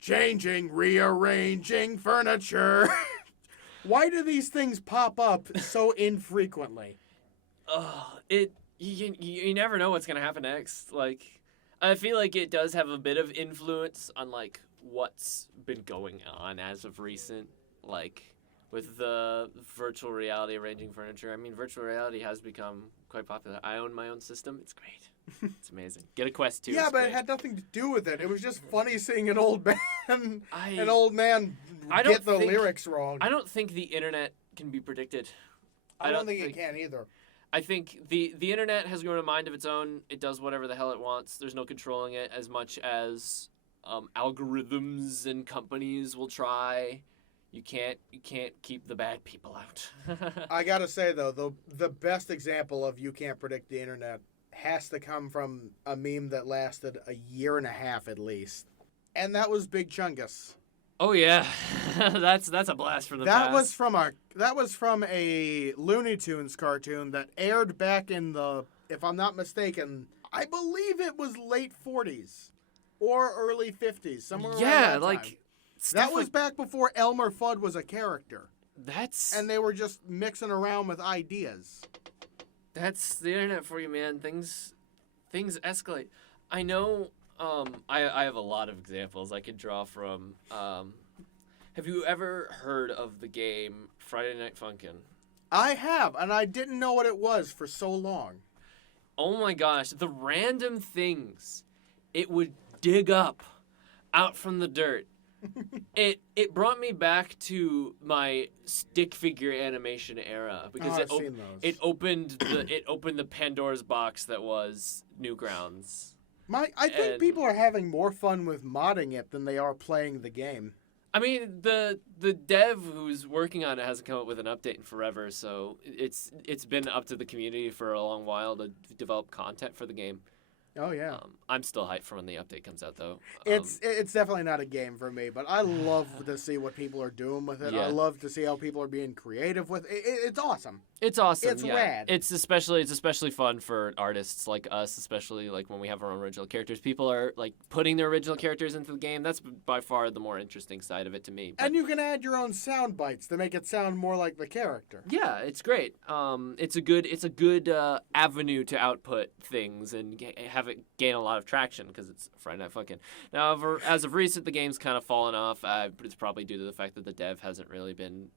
changing, rearranging furniture. Why do these things pop up so infrequently? You never know what's gonna happen next. Like, I feel like it does have a bit of influence on like what's been going on as of recent, like with the virtual reality arranging furniture. I mean, virtual reality has become quite popular. I own my own system. It's great. It's amazing. Get a Quest 2. Yeah, but great. it had nothing to do with it. It was just funny seeing an old man, get the lyrics wrong. I don't think the internet can be predicted. I don't think it can either. I think the internet has grown a mind of its own. It does whatever the hell it wants. There's no controlling it as much as algorithms and companies will try. You can't keep the bad people out. I gotta say though, the best example of you can't predict the internet has to come from a meme that lasted a year and a half at least, and that was Big Chungus. Oh yeah, that's a blast from the past. That was from a Looney Tunes cartoon that aired back in the, if I'm not mistaken, I believe it was late 40s or early 50s, somewhere around that time. That was back before Elmer Fudd was a character. And they were just mixing around with ideas. That's the internet for you, man. Things escalate. I know. I have a lot of examples I could draw from. Have you ever heard of the game Friday Night Funkin'? I have, and I didn't know what it was for so long. Oh my gosh, the random things it would dig up out from the dirt. It brought me back to my stick figure animation era because it opened the Pandora's box that was Newgrounds. I think people are having more fun with modding it than they are playing the game. I mean, the dev who's working on it hasn't come up with an update in forever, so it's been up to the community for a long while to develop content for the game. Oh yeah. I'm still hyped for when the update comes out though. It's definitely not a game for me, but I love to see what people are doing with it. Yeah. I love to see how people are being creative with it. It's awesome. It's awesome. It's yeah. rad. It's especially fun for artists like us, especially like when we have our own original characters. People are like putting their original characters into the game. That's by far the more interesting side of it to me. But, and you can add your own sound bites to make it sound more like the character. Yeah, it's great. It's a good avenue to output things and have it gain a lot of traction because it's Friday Night Funkin'. Now, as of recent, the game's kind of fallen off. It's probably due to the fact that the dev hasn't really been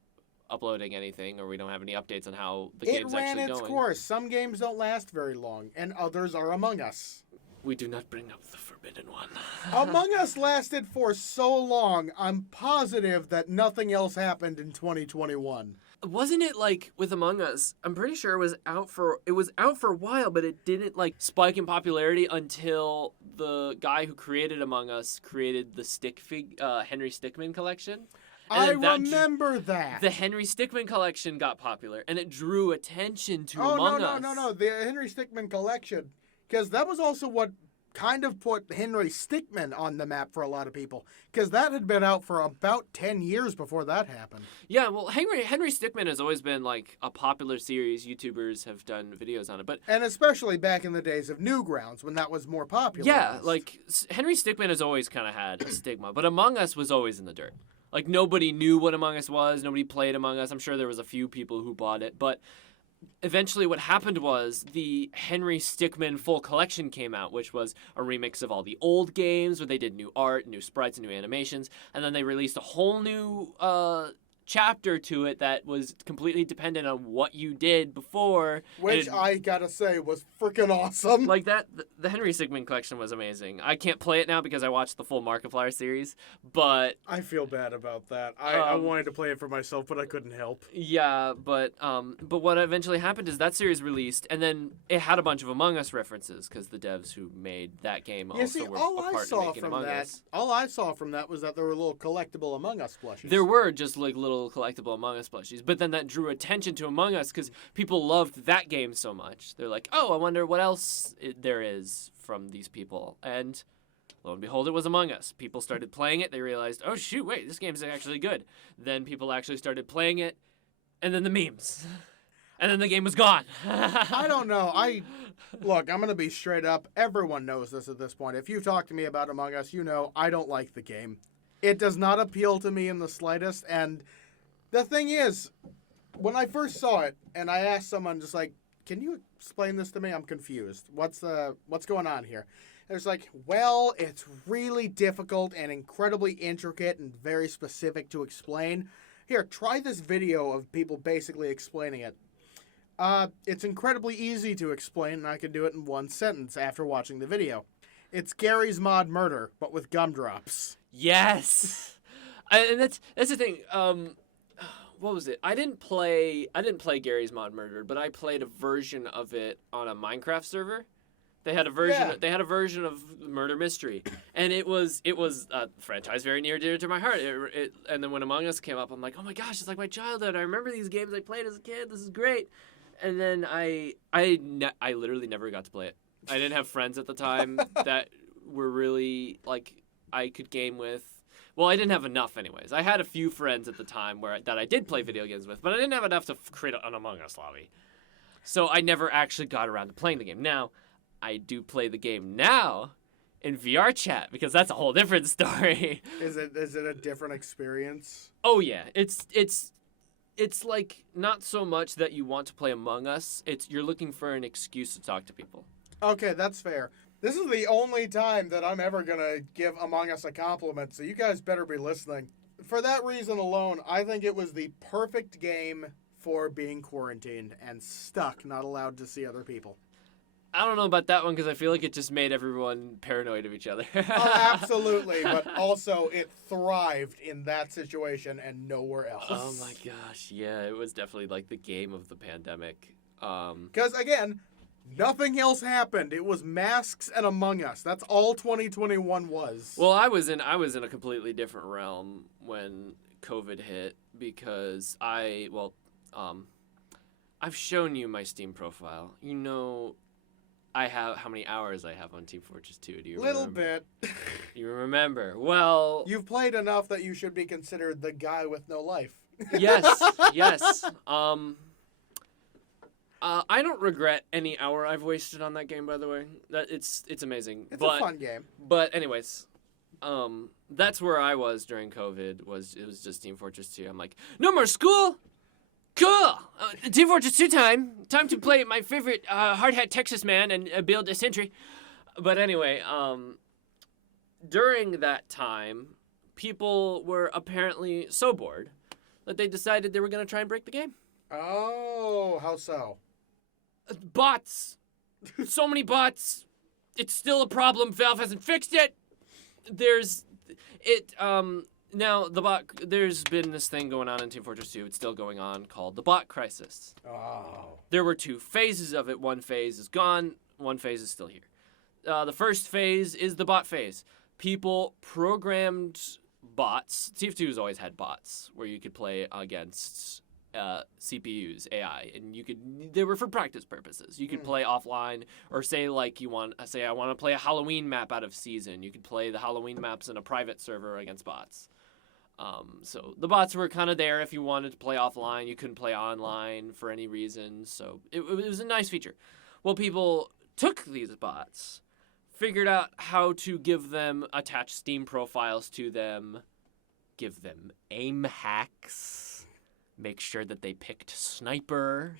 uploading anything, or we don't have any updates on how the It game's ran actually its going. course. Some games don't last very long, and others are Among Us. We do not bring up the forbidden one. Among Us lasted for so long, I'm positive that nothing else happened in 2021. Wasn't it like with Among Us? I'm pretty sure it was out for a while, but it didn't like spike in popularity until the guy who created Among Us created the Henry Stickmin collection. I And then remember that. The Henry Stickmin collection got popular, and it drew attention to Oh, Among Us. no. The Henry Stickmin collection. Because that was also what kind of put Henry Stickmin on the map for a lot of people. Because that had been out for about 10 years before that happened. Yeah, well, Henry Stickmin has always been like a popular series. YouTubers have done videos on it, but And especially back in the days of Newgrounds, when that was more popular. yeah, like Henry Stickmin has always kind of had a stigma, but Among Us was always in the dirt. Like nobody knew what Among Us was. Nobody played Among Us. I'm sure there was a few people who bought it, but eventually what happened was the Henry Stickmin full collection came out, which was a remix of all the old games where they did new art, new sprites, and new animations, and then they released a whole new chapter to it that was completely dependent on what you did before. Which I gotta say was freaking awesome. Like that, the Henry Stickmin collection was amazing. I can't play it now because I watched the full Markiplier series, but I feel bad about that. I wanted to play it for myself, but I couldn't help. yeah, but what eventually happened is that series released, and then it had a bunch of Among Us references because the devs who made that game You also see, were all a I part in saw making from Among that, Us. all I saw from that was that there were little collectible Among Us plushies. There were just like little collectible Among Us plushies, but then that drew attention to Among Us because people loved that game so much. They're like, oh, I wonder what else there is from these people. And lo and behold, it was Among Us. People started playing it. They realized, oh, shoot, wait, this game's actually good. Then people actually started playing it, and then the memes. And then the game was gone. I don't know. Look, I'm going to be straight up. Everyone knows this at this point. If you've talked to me about Among Us, you know I don't like the game. It does not appeal to me in the slightest, and the thing is, when I first saw it, and I asked someone just like, can you explain this to me? I'm confused. What's going on here? And it's like, well, it's really difficult and incredibly intricate and very specific to explain. Here, try this video of people basically explaining it. It's incredibly easy to explain, and I can do it in one sentence after watching the video. It's Gary's Mod Murder, but with gumdrops. Yes, and that's the thing. What was it? I didn't play Gary's Mod Murder, but I played a version of it on a Minecraft server. They had a version. Yeah. They had a version of Murder Mystery, and it was a franchise very near and dear to my heart. And then when Among Us came up, I'm like, oh my gosh, it's like my childhood. I remember these games I played as a kid. This is great. And then I literally never got to play it. I didn't have friends at the time that were really like I could game with. Well, I didn't have enough anyways. I had a few friends at the time that I did play video games with, but I didn't have enough to create an Among Us lobby. So I never actually got around to playing the game. Now, I do play the game now in VR chat because that's a whole different story. Is it a different experience? Oh yeah, it's like not so much that you want to play Among Us. It's you're looking for an excuse to talk to people. Okay, that's fair. This is the only time that I'm ever going to give Among Us a compliment, so you guys better be listening. For that reason alone, I think it was the perfect game for being quarantined and stuck, not allowed to see other people. I don't know about that one because I feel like it just made everyone paranoid of each other. Oh, absolutely, but also it thrived in that situation and nowhere else. Oh my gosh, yeah, it was definitely like the game of the pandemic. Because again, nothing else happened. It was masks and Among Us. That's all 2021 was. Well, I was in a completely different realm when COVID hit because I've shown you my Steam profile. You know, I have how many hours I have on Team Fortress 2. Do you remember? Little bit. You remember? Well, You've played enough that you should be considered the guy with no life. yes. I don't regret any hour I've wasted on that game. By the way, it's amazing. It's a fun game. But anyways, that's where I was during COVID. It was just Team Fortress 2. I'm like, no more school. Cool. Team Fortress 2 time. Time to play my favorite hard hat Texas man and build a sentry. But anyway, during that time, people were apparently so bored that they decided they were going to try and break the game. Oh, how so? Bots. So many bots. It's still a problem. Valve hasn't fixed it. Now there's been this thing going on in Team Fortress 2. It's still going on, called the bot crisis. Oh. There were 2 phases of it. One phase is gone. One phase is still here. The first phase is the bot phase. People programmed bots. TF2 has always had bots where you could play against CPUs, AI, and they were for practice purposes. You could play offline, or say I want to play a Halloween map out of season. You could play the Halloween maps in a private server against bots. So the bots were kind of there if you wanted to play offline. You couldn't play online for any reason. So it was a nice feature. Well, people took these bots, figured out how to give them, attach Steam profiles to them, give them aim hacks, make sure that they picked sniper,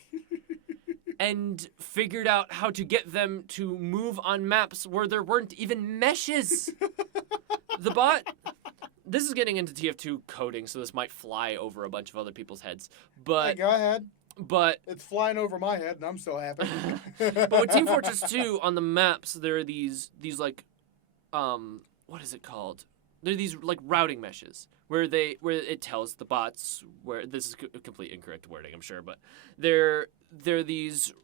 and figured out how to get them to move on maps where there weren't even meshes. The bot... This is getting into TF2 coding, so this might fly over a bunch of other people's heads. But Hey, go ahead. But It's flying over my head, and I'm so happy. but with Team Fortress 2 on the maps, there are these like, what is it called? There are these like routing meshes where it tells the bots where, this is complete incorrect wording, I'm sure, but they're these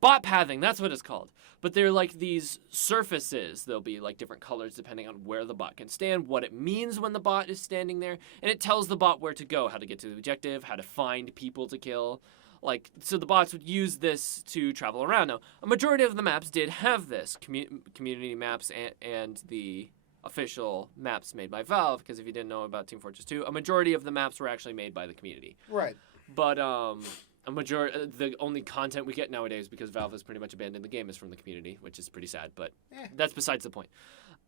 bot pathing. That's what it's called. But they're like these surfaces. They'll be like different colors depending on where the bot can stand, what it means when the bot is standing there, and it tells the bot where to go, how to get to the objective, how to find people to kill. Like, so the bots would use this to travel around. Now, a majority of the maps did have this, community maps and the official maps made by Valve, because if you didn't know about Team Fortress 2, a majority of the maps were actually made by the community. Right. But the only content we get nowadays, because Valve has pretty much abandoned the game, is from the community, which is pretty sad, but that's besides the point.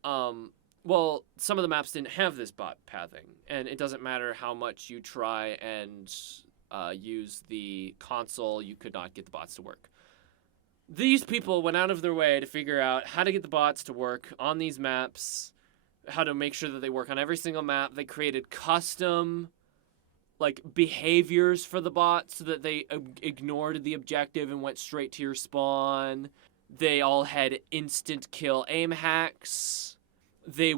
Well, some of the maps didn't have this bot pathing, and it doesn't matter how much you try and use the console, you could not get the bots to work. These people went out of their way to figure out how to get the bots to work on these maps, how to make sure that they work on every single map. They created custom like behaviors for the bot so that they ignored the objective and went straight to your spawn. They all had instant kill aim hacks. They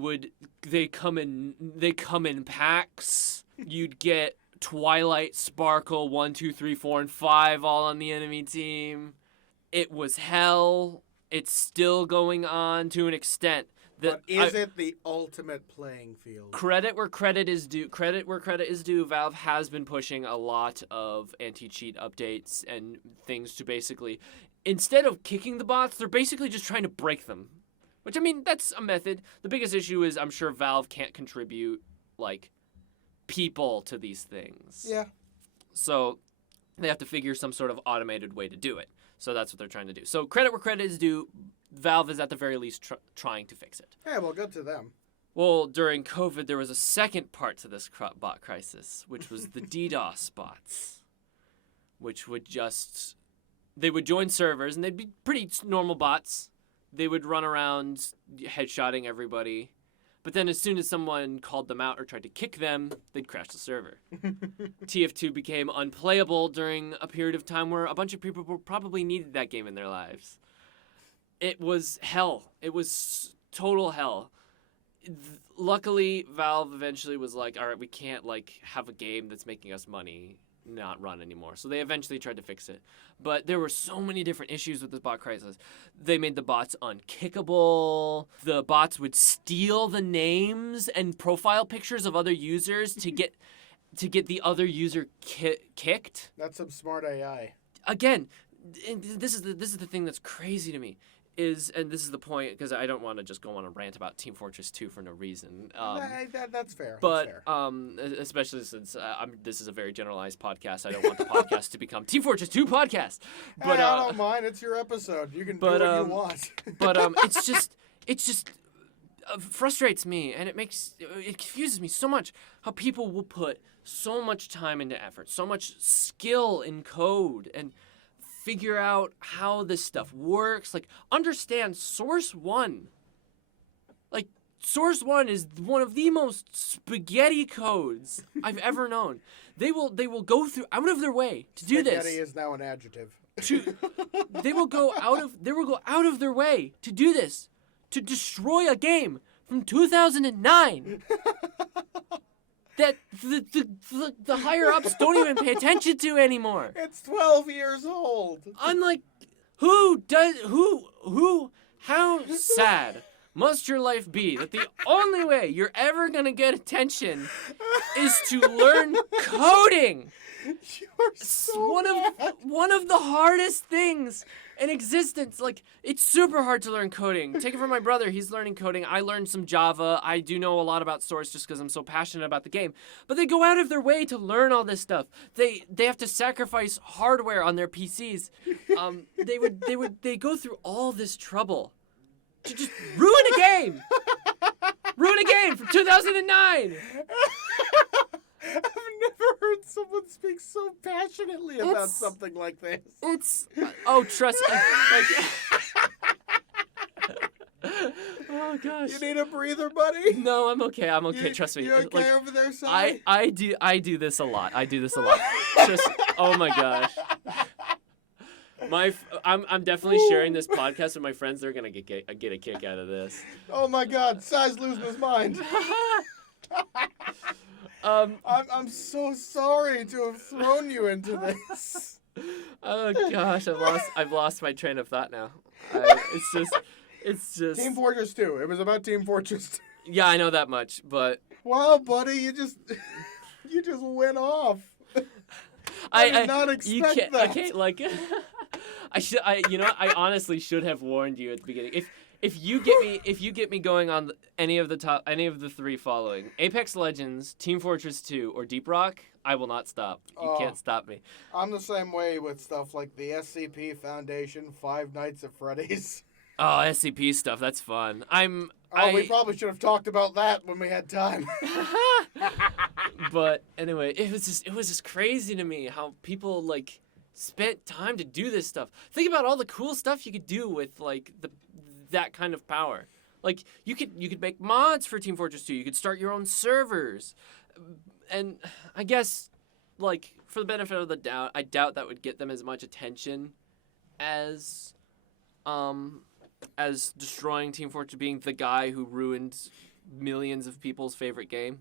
come in packs. You'd get Twilight, Sparkle, 1, 2, 3, 4, and 5 all on the enemy team. It was hell. It's still going on to an extent. But is it the ultimate playing field? Credit where credit is due. Credit where credit is due. Valve has been pushing a lot of anti-cheat updates and things to basically, instead of kicking the bots, they're basically just trying to break them. Which, I mean, that's a method. The biggest issue is I'm sure Valve can't contribute, like, people to these things. Yeah. So they have to figure some sort of automated way to do it. So that's what they're trying to do. So credit where credit is due. Valve is at the very least trying to fix it. Yeah, well, good to them. Well, during COVID, there was a second part to this bot crisis, which was the DDoS bots, which would they would join servers, and they'd be pretty normal bots. They would run around headshotting everybody. But then as soon as someone called them out or tried to kick them, they'd crash the server. TF2 became unplayable during a period of time where a bunch of people probably needed that game in their lives. It was hell. It was total hell. Luckily, Valve eventually was like, all right, we can't have a game that's making us money not run anymore. So they eventually tried to fix it. But there were so many different issues with this bot crisis. They made the bots unkickable. The bots would steal the names and profile pictures of other users to get the other user kicked. That's some smart AI. Again, this is the thing that's crazy to me. And this is the point, because I don't want to just go on a rant about Team Fortress 2 for no reason. That's fair. But that's fair. Especially since this is a very generalized podcast, I don't want the podcast to become Team Fortress 2 podcast. But hey, I don't mind. It's your episode. You can do what you want. But it's just frustrates me, and it confuses me so much how people will put so much time into effort, so much skill in code, and figure out how this stuff works. Like, understand source one. Like, Source 1 is one of the most spaghetti codes I've ever known. They will go through out of their way to do this. Spaghetti is now an adjective. They will go out of their way to do this, to destroy a game from 2009 that the higher ups don't even pay attention to anymore. It's 12 years old. I'm like, how sad must your life be that the only way you're ever gonna get attention is to learn coding? You're so one of the hardest things in existence. Like, it's super hard to learn coding. Take it from my brother. He's learning coding. I learned some Java. I do know a lot about Source just because I'm so passionate about the game. But they go out of their way to learn all this stuff. They have to sacrifice hardware on their PCs. They go through all this trouble to just ruin a game. Ruin a game from 2009. I've never heard someone speak so passionately about something like this. Trust me. Oh gosh. You need a breather, buddy? No, I'm okay. Trust me. You okay over there, Si? I do this a lot. Oh my gosh. I'm definitely sharing this podcast with my friends. They're gonna get a kick out of this. Oh my God, Si's losing his mind. I'm so sorry to have thrown you into this. Oh gosh, I've lost my train of thought now. It's just Team Fortress 2. It was about Team Fortress 2. Yeah, I know that much, but wow, buddy, you just went off. I did not expect that. Okay, like I honestly should have warned you at the beginning. If you get me going on any of the three following, Apex Legends, Team Fortress 2, or Deep Rock, I will not stop. You can't stop me. I'm the same way with stuff like the SCP Foundation, Five Nights at Freddy's. Oh, SCP stuff, that's fun. We probably should have talked about that when we had time. But anyway, it was just crazy to me how people like spent time to do this stuff. Think about all the cool stuff you could do with like that kind of power. Like you could make mods for Team Fortress 2. You could start your own servers. And I guess like for the benefit of the doubt, I doubt that would get them as much attention as destroying Team Fortress, being the guy who ruined millions of people's favorite game.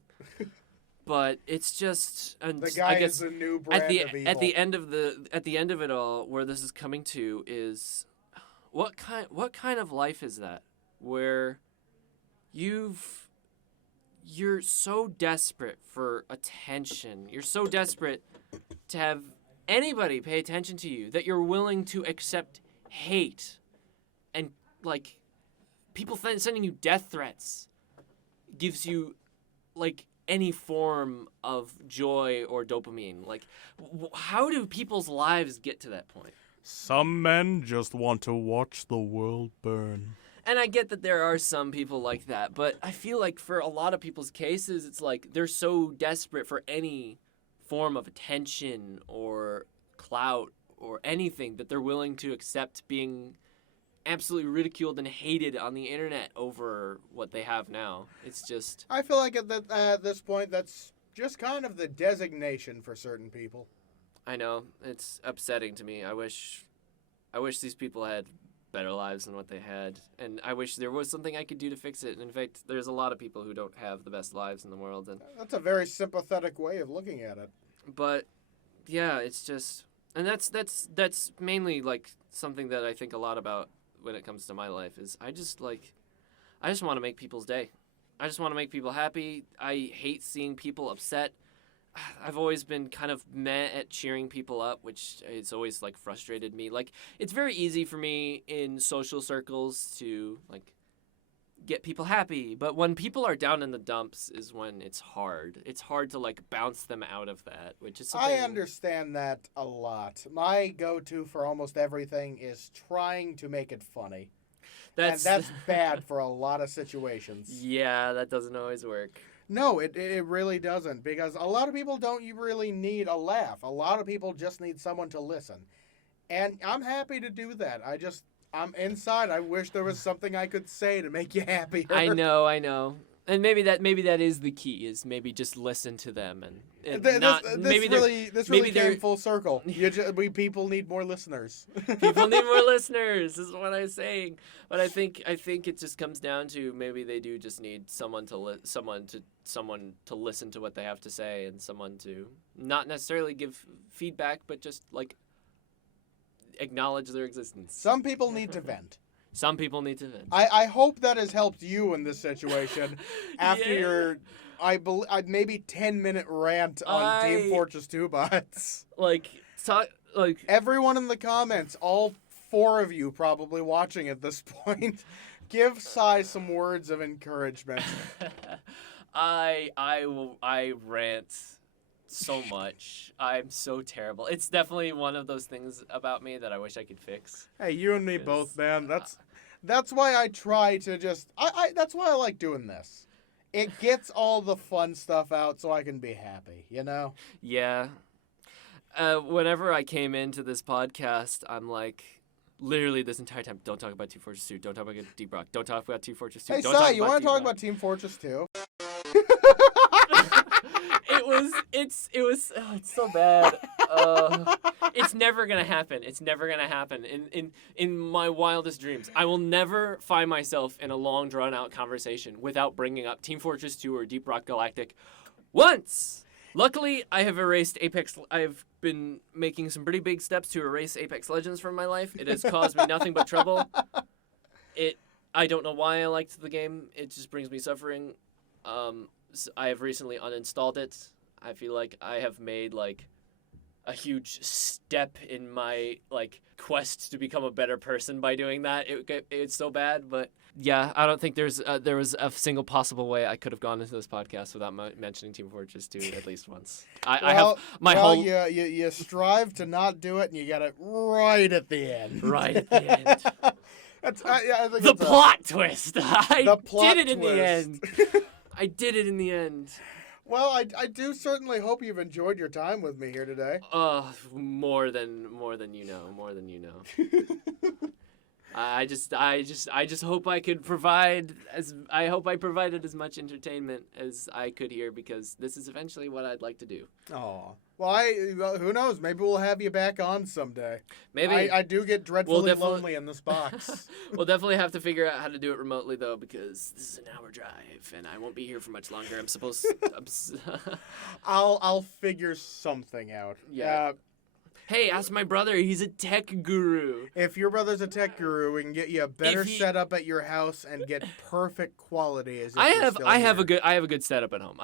But it's just, and the guy I guess is the new brand of evil. At the end of it all, where this is coming to is, what kind of life is that, where you're so desperate for attention, you're so desperate to have anybody pay attention to you that you're willing to accept hate and like people sending you death threats gives you like any form of joy or dopamine. Like, how do people's lives get to that point? Some men just want to watch the world burn. And I get that there are some people like that, but I feel like for a lot of people's cases, it's like they're so desperate for any form of attention or clout or anything that they're willing to accept being absolutely ridiculed and hated on the internet over what they have now. It's just, I feel like at this point, that's just kind of the designation for certain people. I know, it's upsetting to me. I wish these people had better lives than what they had, and I wish there was something I could do to fix it. In fact, there's a lot of people who don't have the best lives in the world, and that's a very sympathetic way of looking at it. But yeah, it's just, and that's mainly like something that I think a lot about when it comes to my life is I just want to make people's day. I just want to make people happy. I hate seeing people upset. I've always been kind of meh at cheering people up, which it's always like frustrated me. Like, it's very easy for me in social circles to like get people happy, but when people are down in the dumps is when it's hard. It's hard to like bounce them out of that, which is something... I understand that a lot. My go-to for almost everything is trying to make it funny. And that's bad for a lot of situations. Yeah, that doesn't always work. No, it really doesn't, because a lot of people don't really need a laugh. A lot of people just need someone to listen. And I'm happy to do that. I'm inside. I wish there was something I could say to make you happier. I know. And maybe that is the key, is maybe just listen to them This really came full circle. People need more listeners. People need more listeners, is what I'm saying. But I think it just comes down to maybe they do just need someone to listen to what they have to say, and someone to not necessarily give feedback, but just like acknowledge their existence. Some people need to vent. Some people need to vent. I hope that has helped you in this situation after your maybe 10-minute rant on Team Fortress 2 bots. Like Everyone in the comments, all 4 of you probably watching at this point, give Sai some words of encouragement. I rant so much. I'm so terrible. It's definitely one of those things about me that I wish I could fix. Hey, you and me both, man. That's why I try to just that's why I like doing this. It gets all the fun stuff out so I can be happy, you know? Yeah. Whenever I came into this podcast, I'm like, literally this entire time, don't talk about Team Fortress 2, don't talk about Deep Rock, don't talk about Team Fortress 2. Hey, Sai, you want to talk about Team Fortress 2? It's so bad. It's never gonna happen. It's never gonna happen. In my wildest dreams, I will never find myself in a long drawn out conversation without bringing up Team Fortress 2 or Deep Rock Galactic once. Luckily, I have erased Apex. I've been making some pretty big steps to erase Apex Legends from my life. It has caused me nothing but trouble. I don't know why I liked the game. It just brings me suffering. I have recently uninstalled it. I feel like I have made like a huge step in my like quest to become a better person by doing that. It's so bad, but yeah, I don't think there was a single possible way I could have gone into this podcast without mentioning Team Fortress 2 at least once. You strive to not do it, and you got it right at the end. Right at the end. I think the plot twist. I did it in the end. I did it in the end. Well, I do certainly hope you've enjoyed your time with me here today. More than you know. I just hope I could provide I provided as much entertainment as I could here, because this is eventually what I'd like to do. Oh. Well, who knows? Maybe we'll have you back on someday. Maybe. I do get dreadfully lonely in this box. We'll definitely have to figure out how to do it remotely, though, because this is an hour drive, and I won't be here for much longer. I'll figure something out. Yeah. Hey, ask my brother. He's a tech guru. If your brother's a tech guru, we can get you a better setup at your house and get perfect quality. I have a good setup at home.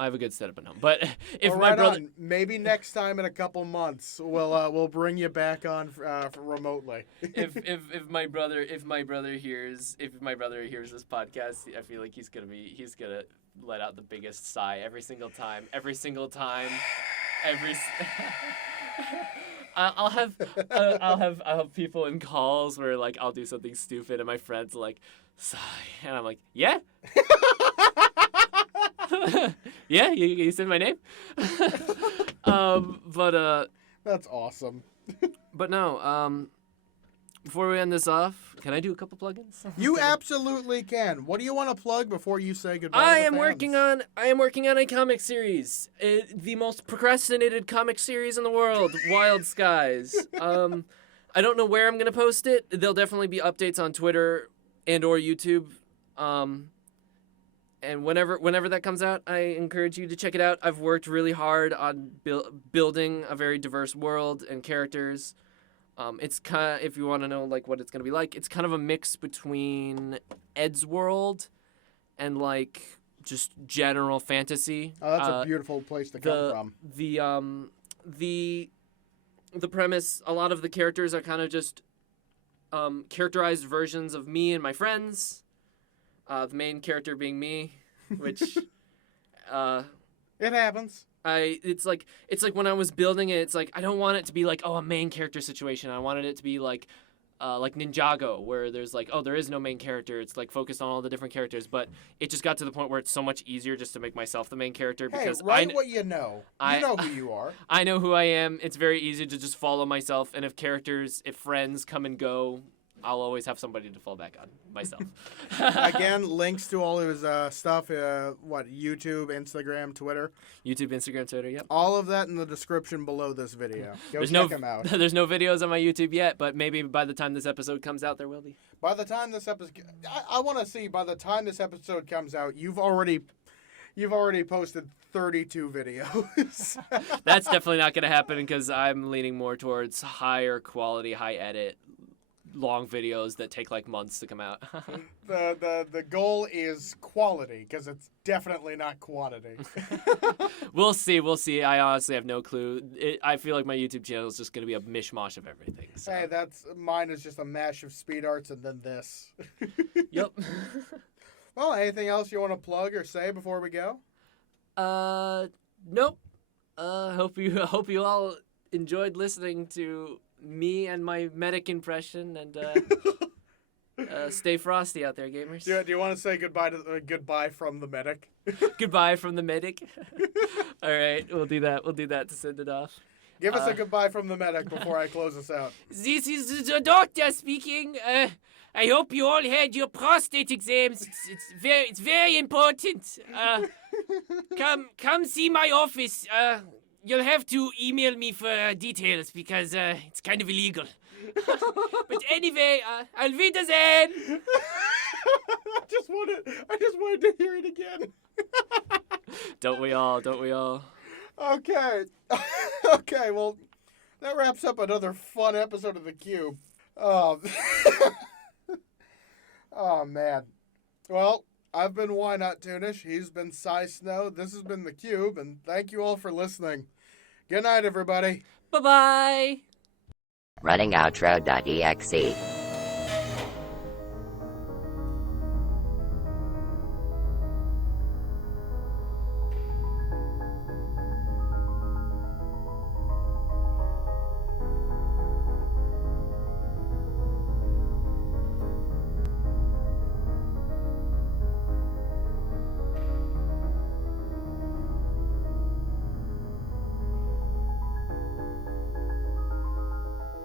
But if my brother, maybe next time in a couple months, we'll bring you back on remotely. if my brother hears this podcast, I feel like he's gonna let out the biggest sigh every single time. I'll have people in calls where like I'll do something stupid and my friends like sigh, and I'm like, yeah. Yeah, you said my name. That's awesome. But no, before we end this off, can I do a couple plugins? You absolutely can. What do you want to plug before you say goodbye? I am working on a comic series, the most procrastinated comic series in the world, Wild Skies. I don't know where I'm gonna post it. There'll definitely be updates on Twitter and/or YouTube. And whenever that comes out, I encourage you to check it out. I've worked really hard on building a very diverse world and characters. It's kind of, if you want to know like what it's gonna be like, it's kind of a mix between Ed's world and like just general fantasy. Oh, that's a beautiful place to come from. The premise, a lot of the characters are kind of just characterized versions of me and my friends. The main character being me, which it happens. It's like when I was building it, it's like I don't want it to be like a main character situation. I wanted it to be like Ninjago, where there's like there is no main character. It's like focused on all the different characters, but it just got to the point where it's so much easier just to make myself the main character because write what you know. You know who you are. I know who I am. It's very easy to just follow myself, and if friends come and go, I'll always have somebody to fall back on myself. Again, links to all of his stuff, YouTube, Instagram, Twitter. YouTube, Instagram, Twitter, yep. All of that in the description below this video. Go check him out. There's no videos on my YouTube yet, but maybe by the time this episode comes out, there will be. By the time this episode... I want to see, by the time this episode comes out, you've already posted 32 videos. That's definitely not going to happen because I'm leaning more towards higher quality, high edit, long videos that take like months to come out. The goal is quality because it's definitely not quantity. We'll see. I honestly have no clue. I feel like my YouTube channel is just going to be a mishmash of everything. So. Hey, mine is just a mash of speed arts and then this. Yep. Well, anything else you want to plug or say before we go? Nope. Hope you all enjoyed listening to me and my medic impression, and stay frosty out there, gamers. Do you want to say goodbye from the medic? Goodbye from the medic. All right, we'll do that. We'll do that to send it off. Give us a goodbye from the medic before I close us out. This is the doctor speaking. I hope you all had your prostate exams. It's very important. Come see my office. You'll have to email me for details because it's kind of illegal. But anyway, Auf Wiedersehen. I just wanted to hear it again. Don't we all? Okay. Okay, well, that wraps up another fun episode of the Cube. Oh, man. Well, I've been Whinot Tunish. He's been Syesnow. This has been the Cube, and thank you all for listening. Good night, everybody. Bye-bye. Running outro.exe